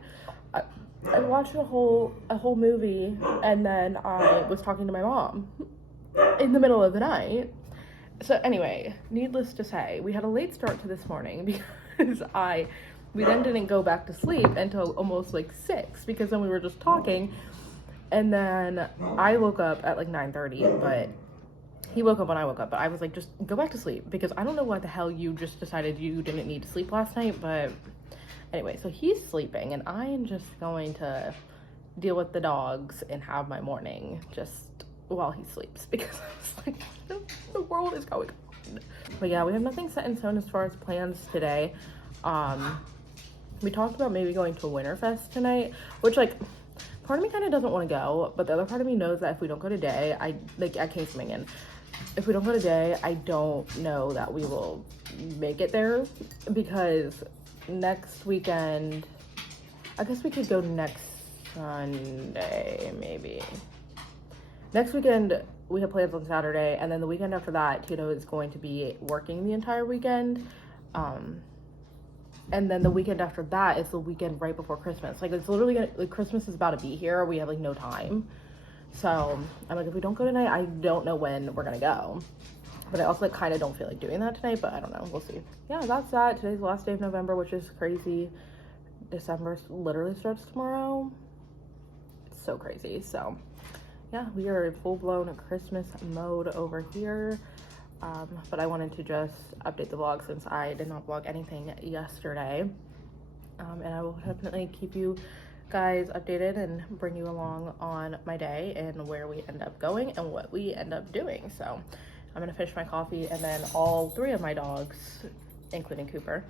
watched a whole movie, and then I was talking to my mom in the middle of the night. So anyway, needless to say, we had a late start to this morning because we then didn't go back to sleep until almost like 6, because then we were just talking, and then I woke up at like 9:30, but he woke up when I woke up. But I was like, just go back to sleep, because I don't know what the hell you just decided you didn't need to sleep last night. But anyway, so he's sleeping, and I am just going to deal with the dogs and have my morning just while he sleeps, because I was like, what the world is going on? But yeah, we have nothing set in stone as far as plans today. We talked about maybe going to Winterfest tonight, which like part of me kind of doesn't want to go, but the other part of me knows that if we don't go today, I can't swing in. If we don't go today, I don't know that we will make it there, because next weekend, I guess we could go next Sunday, maybe. Next weekend, we have plans on Saturday, and then the weekend after that, Tito is going to be working the entire weekend. And then the weekend after that is the weekend right before Christmas. Like, it's literally gonna, like, Christmas is about to be here. We have, like, no time. So, I'm like, if we don't go tonight, I don't know when we're gonna go. But I also, like, kind of don't feel like doing that tonight, but I don't know. We'll see. Yeah, that's that. Today's the last day of November, which is crazy. December literally starts tomorrow. It's so crazy. So, yeah, we are in full-blown Christmas mode over here. But I wanted to just update the vlog since I did not vlog anything yesterday. And I will definitely keep you guys updated and bring you along on my day and where we end up going and what we end up doing. So I'm gonna finish my coffee, and then all 3 of my dogs, including Cooper,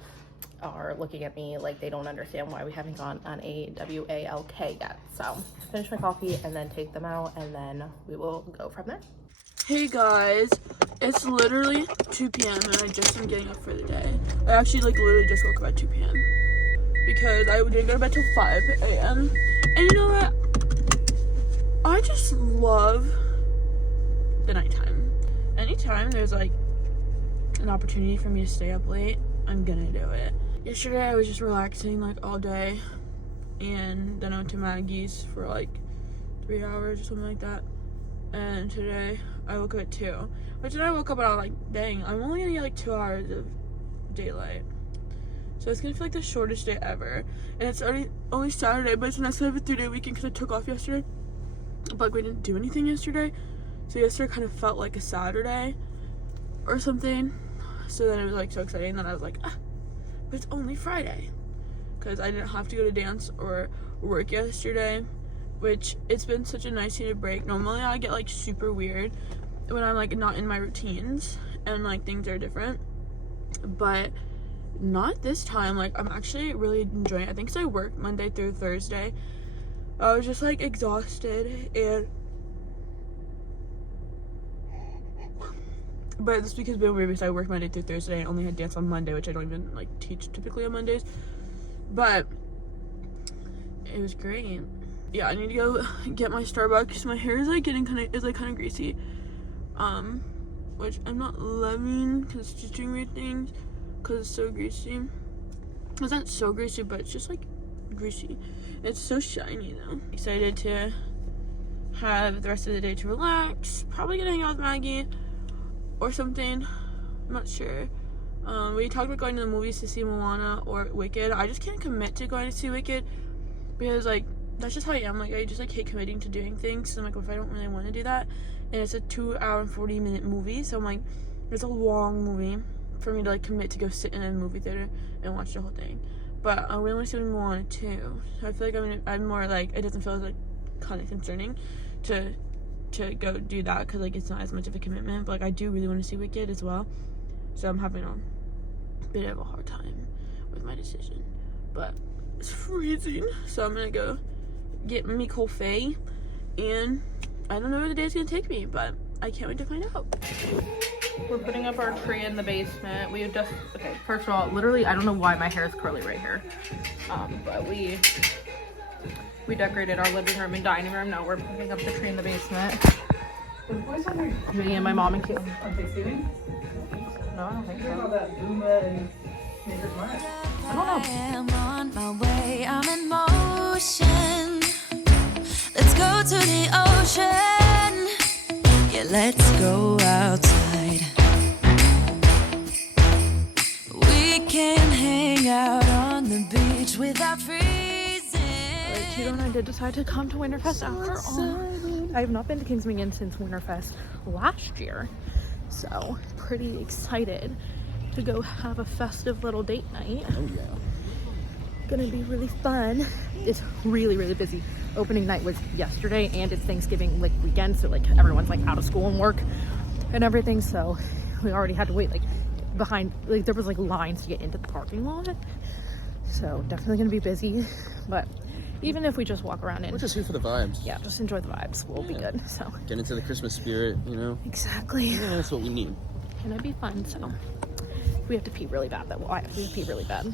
are looking at me like they don't understand why we haven't gone on a WALK yet. So finish my coffee and then take them out, and then we will go from there. Hey guys, it's literally 2 p.m. and I just am getting up for the day. I actually like literally just woke up at 2 p.m. because I didn't go to bed till 5 a.m. And you know what? I just love the nighttime. Anytime there's like an opportunity for me to stay up late, I'm gonna do it. Yesterday I was just relaxing like all day, and then I went to Maggie's for like 3 hours or something like that. And today I woke up at 2. But today I woke up and I was like, dang, I'm only gonna get like 2 hours of daylight. So it's gonna feel like the shortest day ever. And it's only Saturday, but it's nice to have a 3-day weekend because I took off yesterday. But like, we didn't do anything yesterday. So yesterday kind of felt like a Saturday or something. So then it was like so exciting that I was like, but it's only Friday. Because I didn't have to go to dance or work yesterday. Which, it's been such a nice heated break. Normally I get like super weird when I'm like not in my routines and like things are different, but not this time. Like, I'm actually really enjoying it. I think 'cause I work Monday through Thursday, I was just like exhausted, but it's because I work Monday through Thursday. I only had dance on Monday, which I don't even like teach typically on Mondays, but it was great. Yeah, I need to go get my Starbucks. My hair is like getting kind of greasy, which I'm not loving because it's just doing weird things because it's so greasy. It's not so greasy, but it's just like greasy. It's so shiny though. Excited to have the rest of the day to relax. Probably gonna hang out with Maggie or something. I'm not sure. We talked about going to the movies to see Moana or Wicked. I just can't commit to going to see Wicked because like, that's just how I am. Like, I just like hate committing to doing things. So I'm like, if I don't really want to do that, and it's a 2-hour and 40-minute movie, so I'm like, it's a long movie for me to like commit to go sit in a movie theater and watch the whole thing. But I really want to see what Moana too. So I feel like I'm more like, it doesn't feel as like kind of concerning to go do that because like it's not as much of a commitment. But like, I do really want to see Wicked as well. So I'm having a bit of a hard time with my decision. But it's freezing, so I'm gonna go get me coffee, and I don't know where the day's gonna take me, but I can't wait to find out. We're putting up our tree in the basement. We just, okay, first of all, literally, I don't know why my hair is curly right here. But we decorated our living room and dining room. Now we're putting up the tree in the basement. Me and my mom and Katelyn. Are they suing? No, I don't think All so. that Boomba and Maker's Mark. I don't know. I'm on my way, I'm in motion. Let's go to the ocean. Yeah, let's go outside. We can hang out on the beach without freezing. Tito and I did decide to come to Winterfest after all. I have not been to Kings Dominions since Winterfest last year. So, pretty excited to go have a festive little date night. Oh yeah. Gonna be really fun. It's really, really busy. Opening night was yesterday, and it's Thanksgiving like weekend, so like everyone's like out of school and work and everything, so we already had to wait like behind, like there was like lines to get into the parking lot. So definitely gonna be busy, but even if we just walk around and we're just here for the vibes. Yeah, just enjoy the vibes. We'll be good. So get into the Christmas spirit, you know. Exactly. Yeah, that's what we need. And it'd be fun. So we have to pee really bad. We have to pee really bad.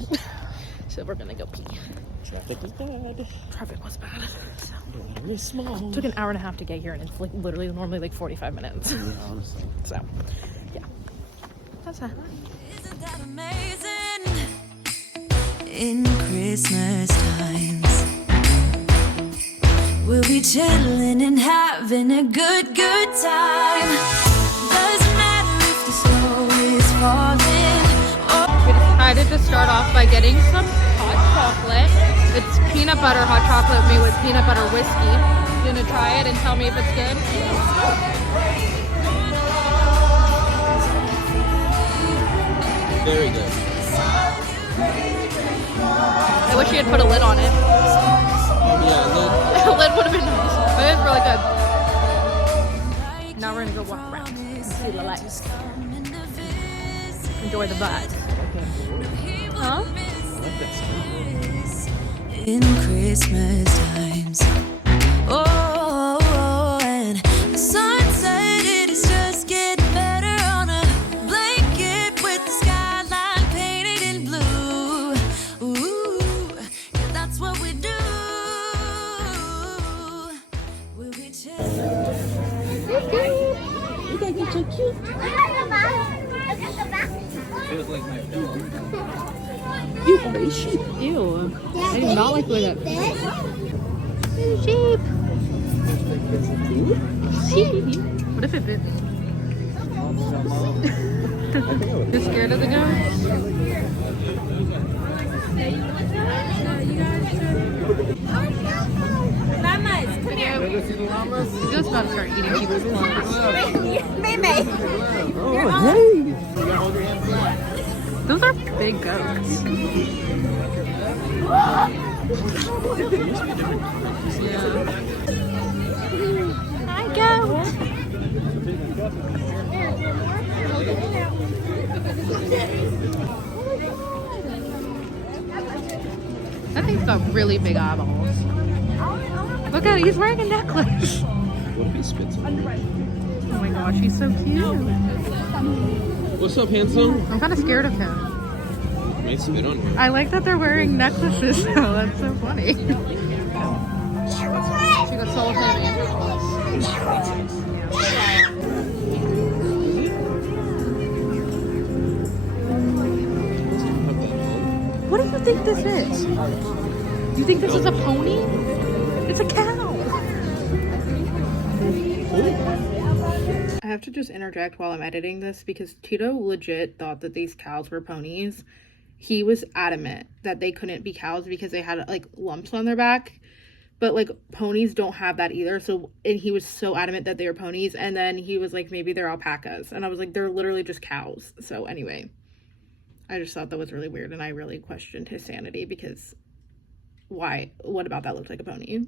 So we're gonna go pee. Traffic was bad. Traffic was bad. So very small. It took an hour and a half to get here, and it's like literally normally like 45 minutes. Yeah, honestly. So yeah, that's that. Isn't that amazing? In Christmas times, we'll be chilling and having a good time. Doesn't matter if the snow is falling. We decided to start off by getting some hot chocolate. It's peanut butter hot chocolate made with peanut butter whiskey. You gonna try it and tell me if it's good? Very good. I wish you had put a lid on it. Yeah, A lid would have been nice. But it's really good. Now we're gonna go walk around and see the lights. Enjoy the vibes. Huh? In Christmas times, oh, and the sunset, it is just getting better on a blanket with the skyline painted in blue. Ooh, yeah, that's what we do. We'll be chilling. You guys are so cute. Feels like my food. You are a sheep. Ew. I do not like the way that. Sheep. Sheep. What if it bit me? You're scared of the ghost? Mamas, come here. He's just about to start eating people's clothes. Meme. Oh, hey! Those are big goats. Yeah. Hi, goat. That thing's got really big eyeballs. Look at it, he's wearing a necklace. What if he spits on me? Oh my gosh, he's so cute. What's up, handsome? I'm kind of scared of him. Might spit on you. I like that they're wearing necklaces though. That's so funny. She got soul heavy. What do you think this is? You think this is a pony? It's a cow. I have to just interject while I'm editing this because Tito legit thought that these cows were ponies. He was adamant that they couldn't be cows because they had like lumps on their back, but like ponies don't have that either. So, and he was so adamant that they were ponies, and then he was like, maybe they're alpacas, and I was like, they're literally just cows. So anyway, I just thought that was really weird, and I really questioned his sanity because why? What about that looked like a pony?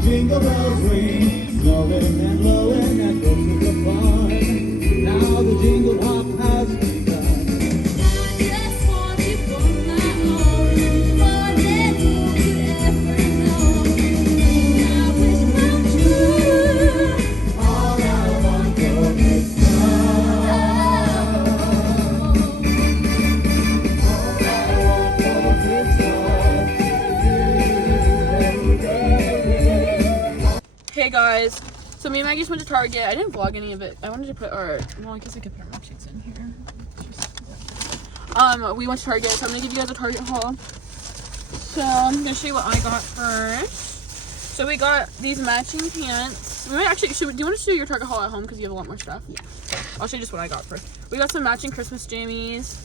Jingle bells ring, snowing and blowing and going to fun. Now the jingle hop has begun. All I want for Christmas. All I want for Christmas. Hey guys, so me and Maggie just went to Target. I didn't vlog any of it. I wanted to put our, well, I guess I could put our milkshakes in here. We went to Target, so I'm gonna give you guys a Target haul. So I'm gonna show you what I got first. So we got these matching pants. We might actually, do you want to show your Target haul at home because you have a lot more stuff? Yeah. I'll show you just what I got first. We got some matching Christmas jammies.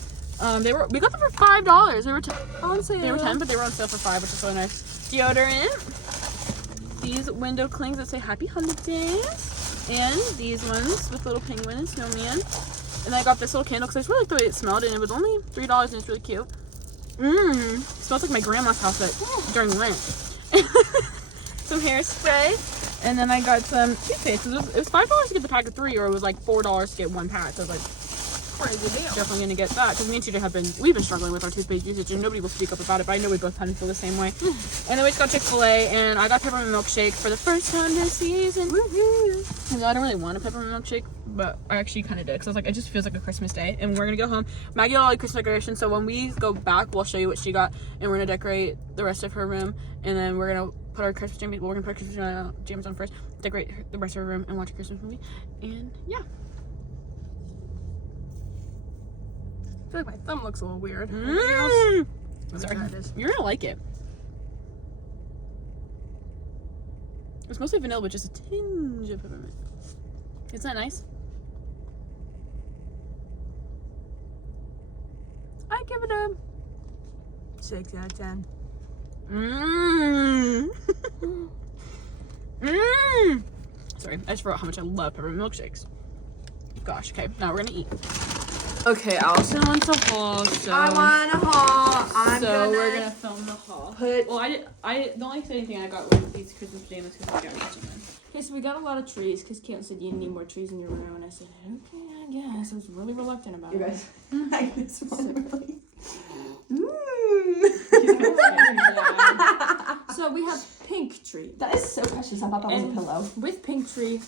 We got them for $5. They were on sale. They were 10, but they were on sale for $5, which is really nice. Deodorant. These window clings that say Happy Holidays, and these ones with little penguin and snowman. And I got this little candle because I just really liked the way it smelled, and it was only $3, and it's really cute. It smells like my grandma's house during Lent. Some hairspray, and then I got some toothpaste. It was $5 to get the pack of 3, or it was like $4 to get 1 pack. So I was like, crazy deal. Definitely gonna get that because me and TJ we've been struggling with our toothpaste usage, and nobody will speak up about it. But I know we both kind of feel the same way. And then we just got Chick-fil-A, and I got peppermint milkshake for the first time this season. I don't really want a peppermint milkshake, but I actually kind of did because I was like, it just feels like a Christmas day. And we're gonna go home. Maggie got all like Christmas decorations, so when we go back, we'll show you what she got, and we're gonna decorate the rest of her room, and then we're gonna put our Christmas jammies. We're gonna put our Christmas jams on first, decorate the rest of her room, and watch a Christmas movie. And yeah. I feel like my thumb looks a little weird. Sorry. You're gonna like it. It's mostly vanilla, but just a tinge of peppermint. Isn't that nice? I give it a 6 out of 10. Sorry, I just forgot how much I love peppermint milkshakes. Gosh, okay, now we're gonna eat. Okay, Allison wants a haul, so I want a haul. we're gonna film the haul. The only exciting thing I got were these Christmas pajamas because I got matching them. Okay, so we got a lot of trees because Katelyn said you need more trees in your room, and I said, okay, I guess. I was really reluctant about it. You guys like this one really? So we have pink tree. That is so precious. I thought that was a pillow. With pink tree,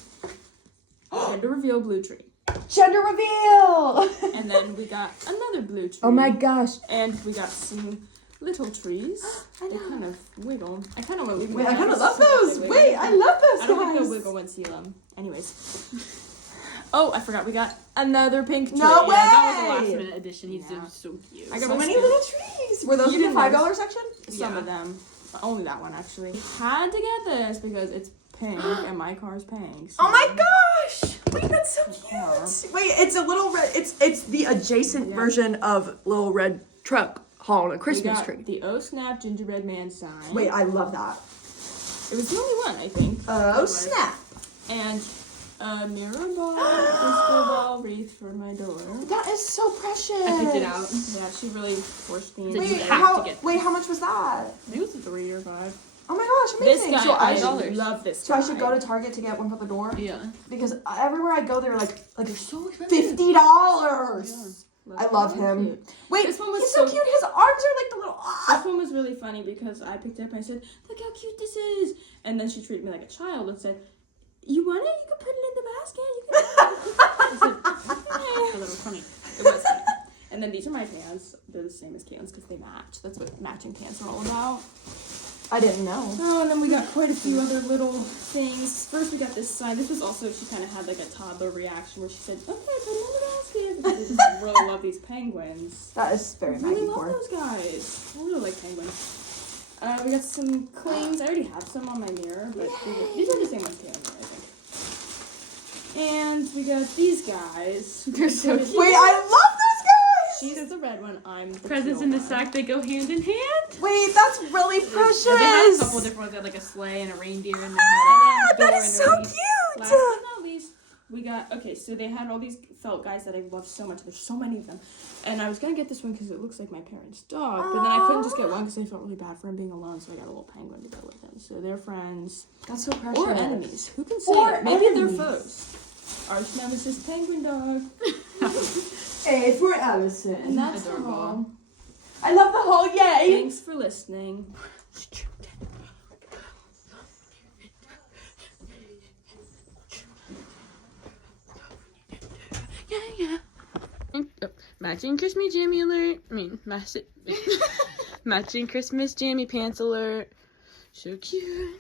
gender reveal blue tree. Gender reveal! And then we got another blue tree. Oh my gosh. And we got some little trees. They kind of wiggle. I kind of want to leave them. Wait, I kind of love those. Wait, I love those I don't guys. think they'll wiggle once you see them. Anyways. Oh, I forgot. We got another pink tree. No way! Yeah, that was a last minute addition. He's so cute. I got so many little trees. Were those in the $5 section? Some of them. Only that one, actually. Had to get this because it's pink and my car's pink. So. Oh my gosh! Wait, that's so cute. Wait, it's a little red. It's the adjacent version of Little Red Truck hauling a Christmas tree. The Oh Snap Gingerbread Man sign. Wait, I love that. It was the only one, I think. Oh snap! And a mirror ball, crystal ball wreath for my door. That is so precious. I picked it out. Yeah, she really forced me. Wait, how much was that? It was 3 or 5. Oh my gosh, amazing! This guy, so I love this. So I should go to Target to get one for the door. Yeah. Because everywhere I go, they're like they're so expensive. $50. Yeah. I love him. Cute. Wait, this one was he's so cute. His arms are like the little. This one was really funny because I picked it up and I said, "Look how cute this is," and then she treated me like a child and said, "You want it? You can put it in the basket." You can. I said, "Okay." That was funny. It was funny. And then these are my pants. They're the same as Katelyn's because they match. That's what matching pants are all about. I didn't know. Oh, and then we got quite a few other little things. First, we got this sign. This was also, she kind of had like a toddler reaction where she said, "Okay, put it in the basket." Because I just really love these penguins. That is very I really Maggie love corn. those guys. I really like penguins. We got some clings. I already have some on my mirror, but these are the same ones Taylor, I think. And we got these guys. They're so cute. Wait, I love those guys! She's the red one. I'm the Presents in the sack, they go hand in hand. Wait, that's really precious. They had a couple different ones. They had like a sleigh and a reindeer and they had a door that is so underneath. cute! Last but not least, we got, so they had all these felt guys that I love so much. There's so many of them. And I was going to get this one because it looks like my parents' dog. But then I couldn't just get one because I felt really bad for him being alone. So I got a little penguin to go with him. So they're friends. That's so precious. Or enemies. Who can say Or it? Maybe enemies. they're foes. Arch nemesis penguin dog. Hey, for Allison. And that's the haul. I love the haul, yay! Thanks for listening. Yeah. Matching Christmas jammy alert. Matching Christmas jammy pants alert. So cute.